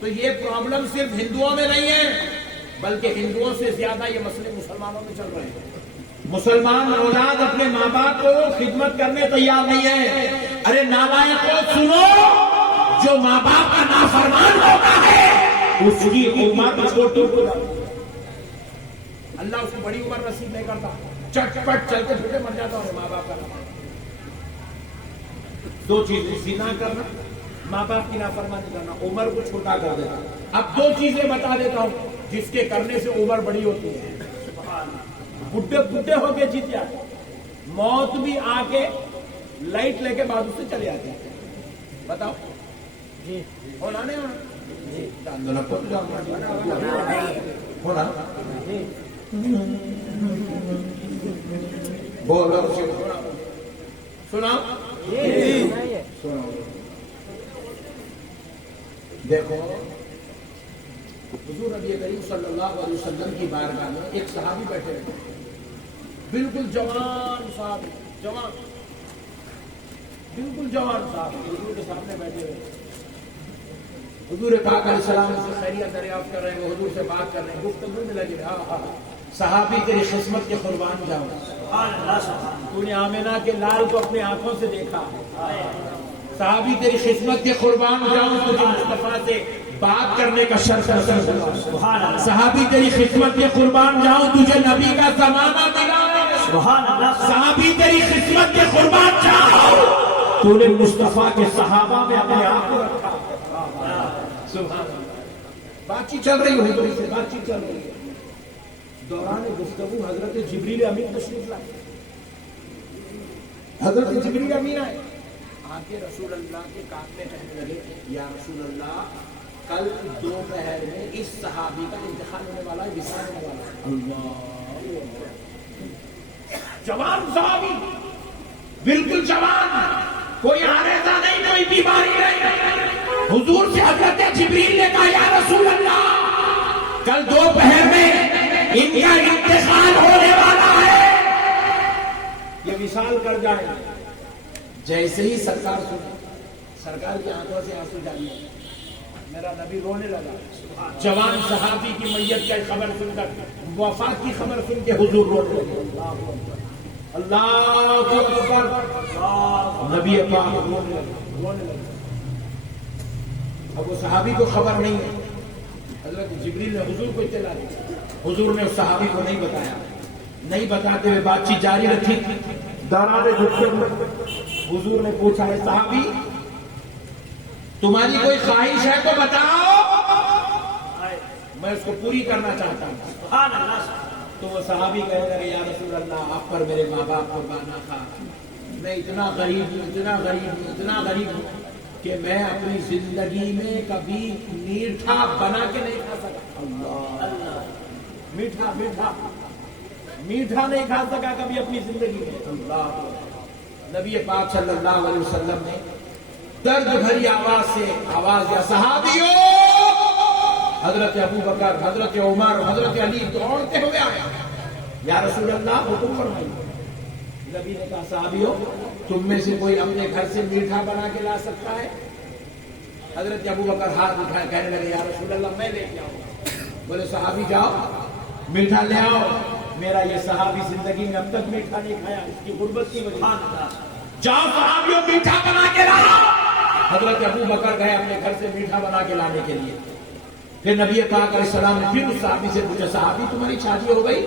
تو یہ پرابلم صرف ہندوؤں میں نہیں ہے، بلکہ ہندوؤں سے زیادہ یہ مسئلے مسلمانوں میں چل رہے ہیں. مسلمان اولاد اپنے ماں باپ کو خدمت کرنے تیار نہیں ہے. ارے نالائقوں سنو، جو ماں باپ کا نافرمان ہوتا ہے اس کی عمر چھوٹی ہو جاتی ہے. اللہ اس کو بڑی عمر نصیب نہیں کرتا، چٹ پٹ چلتے پھرتے مر جاتا ہے ماں باپ کا. دو چیزیں، زنا کرنا، ماں باپ کی نافرمانی کرنا، عمر کو چھوٹا کر دیتا. اب دو چیزیں بتا دیتا ہوں جس کے کرنے سے عمر بڑی ہوتی ہے. بڈھے ہو کے جیت جاتے، موت بھی آ کے لائٹ لے کے بازو سے چلے آتے ہیں. بتاؤ جی ہونا نہیں ہونا؟ ہونا بولو سنا. دیکھو حضور نبی کریم صلی اللہ علیہ وسلم کی بارگاہ میں ایک صحابی بیٹھے ہوئے، بالکل جوان صحابی، بالکل جوان صحابی حضور کے سامنے بیٹھے ہوئے. حضور پاک علیہ السلام سے خیریت دریافت کر رہے ہیں، وہ حضور سے بات کر رہے ہیں، گفتگو میں لگے. صحابی تیری قسمت کے قربان جاؤ، تو نے آمینہ کے لال کو اپنی آنکھوں سے دیکھا. صحابی تیری خدمت کے قربان جاؤں، تجھے مصطفیٰ سے بات کرنے کا شرف حاصل ہوا. صحابی تیری خدمت کے قربان جاؤں، تجھے نبی کا زمانہ ملا. صحابی تیری خدمت کے قربان جاؤں، تو نے مصطفیٰ کے صحابہ میں اپنے آپ کو رکھا. بات چیت چل رہی ہے، بات چیت چل رہی ہے. دوران گفتگو حضرت جبریل امین تشریف لائے. حضرت جبریل امین آئے، آگے رسول اللہ کے کان میں کہنے لگے یا رسول اللہ کل دوپہر میں اس صحابی کا انتقال ہونے والا ہے، وصال ہونے والا ہے۔ اللہ جوان صحابی، بالکل جوان، کوئی آریزہ نہیں، کوئی بیماری نہیں۔ حضور سے حضرت جبریل نے کہا یا رسول اللہ کل دوپہر میں ان کا انتقال ہونے والا ہے، یہ وصال کر جائے۔ جیسے ہی سرکار سنی، سرکار کی آنکھوں سے آنسو جاری ہوئے، میرا نبی رونے لگا۔ جوان صحابی کی میت کی خبر سن کر، وفات کی خبر سن کے حضور رونے لگے۔ اللہ اکبر، نبی پاک رونے لگے۔ اب وہ صحابی کو خبر نہیں ہے، حضرت جبریل نے حضور کو اطلاع دی، حضور نے اس صحابی کو نہیں بتایا، نہیں بتاتے ہوئے بات چیت جاری رکھی۔ دوران جھٹکے میں حضور نے پوچھا ہے صحابی تمہاری کوئی خواہش ہے تو بتاؤ، میں اس کو پوری کرنا چاہتا ہوں۔ تو وہ صحابی کہنے لگے یا رسول اللہ آپ پر میرے ماں باپ قربانہ تھا، میں اتنا غریب ہوں، اتنا غریب ہوں، اتنا غریب ہوں کہ میں اپنی زندگی میں کبھی میٹھا بنا کے نہیں کھا سکا۔ اللہ میٹھا میٹھا میٹھا نہیں کھا سکا کبھی اپنی زندگی میں۔ اللہ نبی پاک صلی اللہ علیہ وسلم نے درد بھری آواز سے آواز دیا صحابیوں، حضرت ابو بکر، حضرت عمر، حضرت علی دوڑتے ہوئے آئے، یا رسول اللہ حکم فرمائیے۔ نبی نے کہا صحابیوں تم میں سے کوئی اپنے گھر سے میٹھا بنا کے لا سکتا ہے؟ حضرت ابو بکر ہاتھ اٹھائے کہنے لگے یا رسول اللہ میں لے کے آؤں۔ بولے صحابی جاؤ میٹھا لے آؤ، میرا یہ صحابی زندگی میں اب تک میٹھا نہیں کھایا، اس کی غربت کی وجہ سے۔ جاؤ صحابیوں میٹھا بنا کے لاؤ۔ حضرت ابو بکر گئے اپنے گھر سے میٹھا بنا کے لانے کے لیے۔ پھر نبی پاک علیہ السلام نے پھر اس صحابی سے پوچھا صحابی تمہاری شادی ہو گئی؟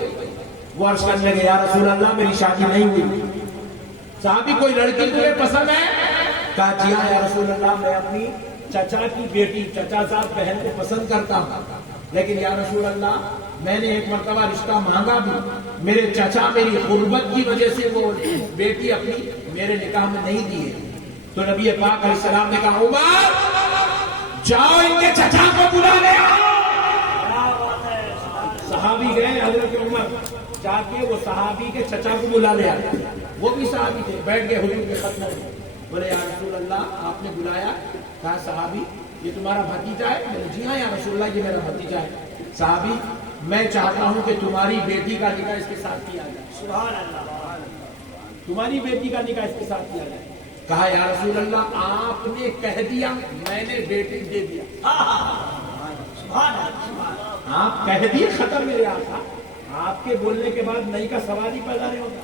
وہ عرض کرنے لگے یا رسول اللہ میری شادی نہیں ہوئی۔ صحابی کوئی لڑکی تمہیں پسند ہے؟ کہا جی ہاں یا رسول اللہ میں اپنی چچا کی بیٹی، چچا صاحب بہن کو پسند کرتا ہوں، لیکن یا رسول اللہ میں نے ایک مرتبہ رشتہ مانگا بھی، میرے چچا میری غربت کی وجہ سے وہ بیٹی اپنی میرے نکاح میں نہیں دی ہے۔ تو نبی پاک علیہ السلام نے کہا عمر جاؤ ان کے چچا کو بلا لے آؤ۔ صحابی گئے، حضرت عمر جا کے وہ صحابی کے چچا کو بلا لے آئے، وہ بھی صحابی تھے، بیٹھ گئے حضور کے خدمت میں۔ بولے یا رسول اللہ آپ نے بلایا؟ کہا صحابی یہ تمہارا بھتیجا ہے؟ بولے جی ہاں یا رسول اللہ یہ میرا بھتیجا ہے۔ صحابی میں چاہتا ہوں کہ تمہاری بیٹی کا نکاح اس کے ساتھ کیا جائے۔ سبحان اللہ، تمہاری بیٹی کا نکاح اس کے ساتھ کیا جائے۔ کہا یا رسول اللہ آپ نے کہہ دیا میں نے بیٹی دے دیا۔ آپ کہہ دیے ختم میرے آقا، آپ کے بولنے کے بعد نئی کا سوال ہی پیدا نہیں ہوتا۔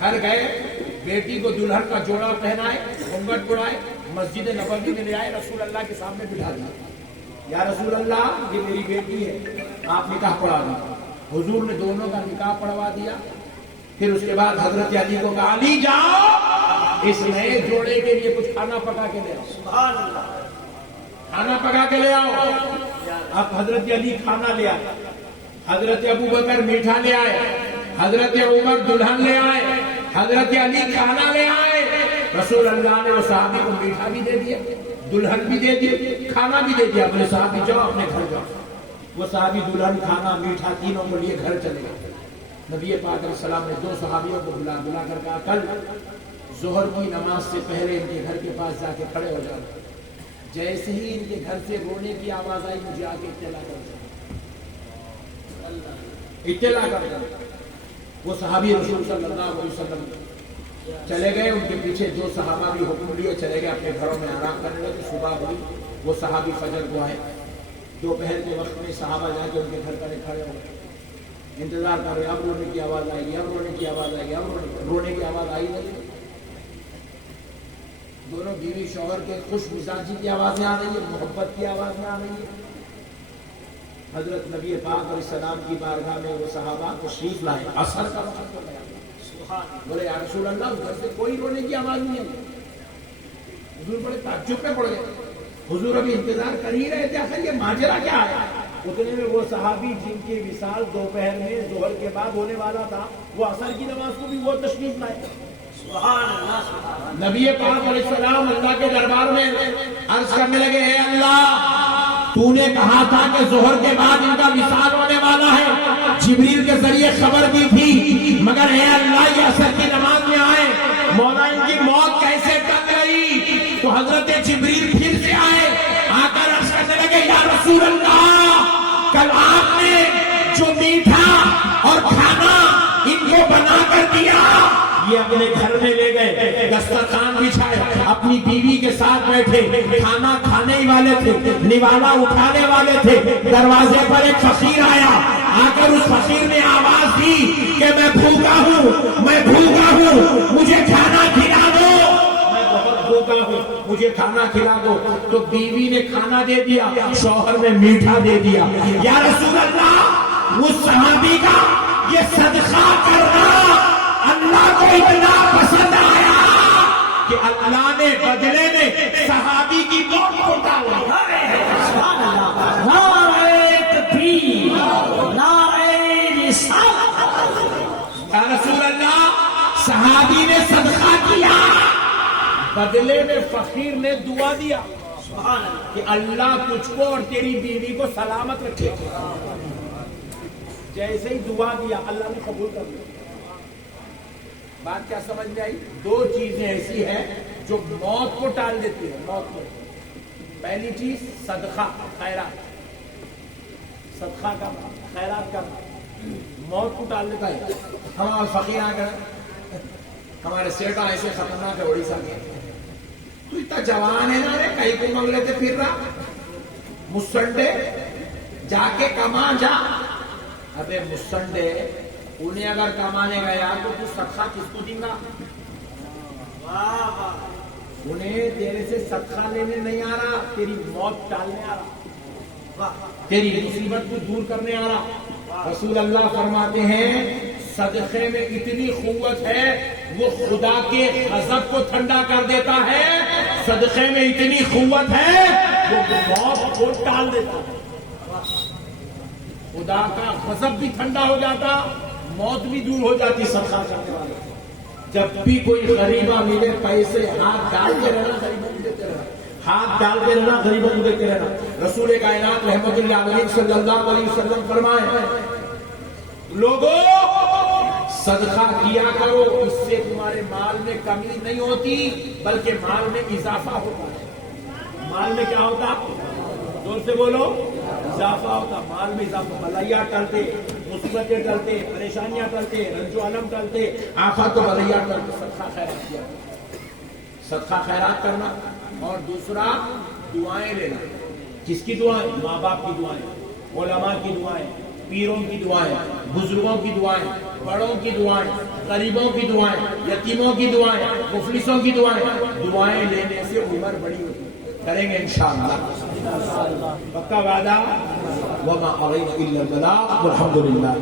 گھر گئے، بیٹی کو دلہن کا جوڑا پہنائے، گھونگھٹ اڑائے، مسجد نبوی میں لے آئے، رسول اللہ کے سامنے بٹھا دیا۔ یا رسول اللہ یہ میری بیٹی ہے، آپ نکاح پڑھا دیں۔ حضور نے دونوں کا نکاح پڑھوا دیا۔ پھر اس کے بعد حضرت علی کو کہا علی جاؤ اس نئے جوڑے کے لیے کچھ کھانا پکا کے لے آؤ۔ سبحان اللہ، کھانا پکا کے لے آؤ۔ اب حضرت علی کھانا لے آئے، حضرت ابو بکر میٹھا لے آئے، حضرت عمر دلہن لے آئے، حضرت علی کھانا لے آئے۔ رسول اللہ نے وہ صحابی کو میٹھا بھی دے دیا، دلہن بھی دے دی، کھانا بھی دے دیا۔ بولے صحابی جاؤ اپنے گھر جاؤ۔ وہ صحابی دلہن کھانا میٹھا تینوں کو لیے گھر چلے گئے۔ نبی پاک علیہ السلام نے دو صحابیوں کو بلا کر کہا کل ظہر کی نماز سے پہلے ان کے گھر کے پاس جا کے کھڑے ہو جاؤ، جیسے ہی ان کے گھر سے رونے کی آواز آئی مجھے آ کے اطلاع کر دو، اطلاع کر دو۔ وہ صحابی رسول صلی اللہ علیہ وسلم چلے گئے، ان کے پیچھے دو صحابہ بھی حکم لیے چلے گئے اپنے گھروں میں آرام کرنے لگے۔ صبح ہوئی، وہ صحابی فجر کو آئے، دوپہر کے وقت میں صحابہ جا کے ان کے گھر پر کھڑے ہو گئے، انتظار کر رہے اب رونے کی آواز آئے گی، اب رونے کی آواز آئے گی، اب رونے کی آواز آئی نہیں۔ دونوں بیوی شوہر کے خوش مزاجی کی آوازیں آ رہی ہیں، محبت کی آوازیں آ رہی ہیں۔ حضرت نبی پاک علیہ السلام کی بارگاہ میں وہ صحابہ تشریف لائے، عصر کا وقت ہو گیا۔ بولے یا رسول اللہ گھر سے کوئی رونے کی آواز نہیں ہے۔ حضور بڑے تعجب میں پڑ گئے، حضور ابھی انتظار کر ہی رہے تھے، آخر یہ ماجرا کیا ہے؟ اتنے میں وہ صحابی جن کے وصال دوپہر میں ظہر کے بعد ہونے والا تھا، وہ عصر کی نماز کو بھی وہ تشریف لائے. سبحان اللہ. نبی پاک علیہ السلام اللہ کے دربار میں عرض کرنے لگے، اے اللہ، تو نے کہا تھا کہ ظہر کے بعد ان کا وصال ہونے والا ہے، جبریل کے ذریعے خبر دی تھی، مگر اے اللہ یہ عصر کی نماز میں آئے، مولا ان کی موت کیسے ٹل گئی؟ تو حضرت جبریل پھر سے آئے، آ کر عرض کرنے لگے، یا رسول اللہ، کل آپ نے جو میٹھا اور کھانا ان کو بنا کر دیا، یہ اپنے گھر میں لے گئے، دسترخوان بچھائے، اپنی بیوی کے ساتھ بیٹھے، کھانا کھانے ہی والے تھے، نوالا اٹھانے والے تھے. دروازے پر ایک فقیر آیا، آ کر اس فقیر نے آواز دی کہ میں بھوکا ہوں، میں بھوکا ہوں، مجھے کھانا کھلا دو، میں بہت بھوکا ہوں، مجھے کھانا کھلا دو. تو بیوی نے کھانا دے دیا، شوہر نے میٹھا دے دیا. یا رسول اللہ، اس صحابی کا یہ صدقہ کرنا اللہ کو اتنا پسند آیا کہ اللہ نے بدلے میں صحابی کی موت کو ٹالا. سبحان اللہ. نعرہ تکبیر، نعرہ رسالت. یا رسول اللہ، صحابی نے صدقہ کیا، بدلے میں فقیر نے دعا دیا سبحان اللہ. کہ اللہ تجھ کو اور تیری بیوی کو سلامت رکھے. جیسے ہی دعا دیا اللہ نے قبول کر لیا. بات کیا سمجھ میں آئی؟ دو چیزیں ایسی ہیں جو موت کو ٹال دیتی ہے. موت کو، پہلی چیز صدقہ، خیرات، صدقہ کا خیرات کا موت کو ٹال دیتا ہے. ہمارے فقیر آ کر، ہمارے سیٹا ایسے خطرناک ہے اڑیسہ کے، تو اتنا جوان ہے نا، کہیں کو منگلے تھے پھر رہا، مسنڈے جا کے کما جا. ابے مسنڈے، انہیں اگر کمانے گیا تو تو صدقہ کس کو دیں گا؟ انہیں تیرے سے صدقہ لینے نہیں آ رہا، تیری موت ٹالنے آ رہا، تیری مصیبت کو دور کرنے آ رہا. رسول اللہ فرماتے ہیں صدقے میں اتنی قوت ہے وہ خدا کے غضب کو ٹھنڈا کر دیتا ہے. صدقے میں اتنی قوت ہے وہ موت کو ٹال دیتا ہے. خدا کا غضب بھی ٹھنڈا ہو جاتا، موت بھی دور ہو جاتی صدقہ کرنے والے. جب بھی کوئی غریبہ ملے، پیسے ہاتھ ڈال کے رہنا، غریبوں کو دیتے رہنا، ہاتھ ڈال کے رہنا، غریبوں کو دیتے رہنا. رسول کائنات رحمت اللہ علیہ صلی اللہ علیہ وسلم فرمائے، لوگوں صدقہ کیا کرو، اس سے تمہارے مال میں کمی نہیں ہوتی بلکہ مال میں اضافہ ہوتا ہے. مال میں کیا ہوتا؟ زور سے بولو. اضافہ ہوتا. مال میں اضافہ، بلائیاں ٹلتے، مصیبتیں ٹلتے، پریشانیاں ٹلتے، رنج و علم ٹلتے، آفات و بلائیاں ٹلتے. صدقہ خیرات کیا، صدقہ خیرات کرنا. اور دوسرا دعائیں لینا. کس کی دعائیں؟ ماں باپ کی دعائیں، علماء کی دعائیں، پیروں کی دعائیں، بزرگوں کی دعائیں، بڑوں کی دعائیں، غریبوں کی دعائیں، یتیموں کی دعائیں، مفلسوں کی دعائیں. دعائیں لینے سے عمر بڑی ہوتی ہے. کریں گے انشاءاللہ، پکا وعدہ. وما علینا الا البلاغ والحمد للہ.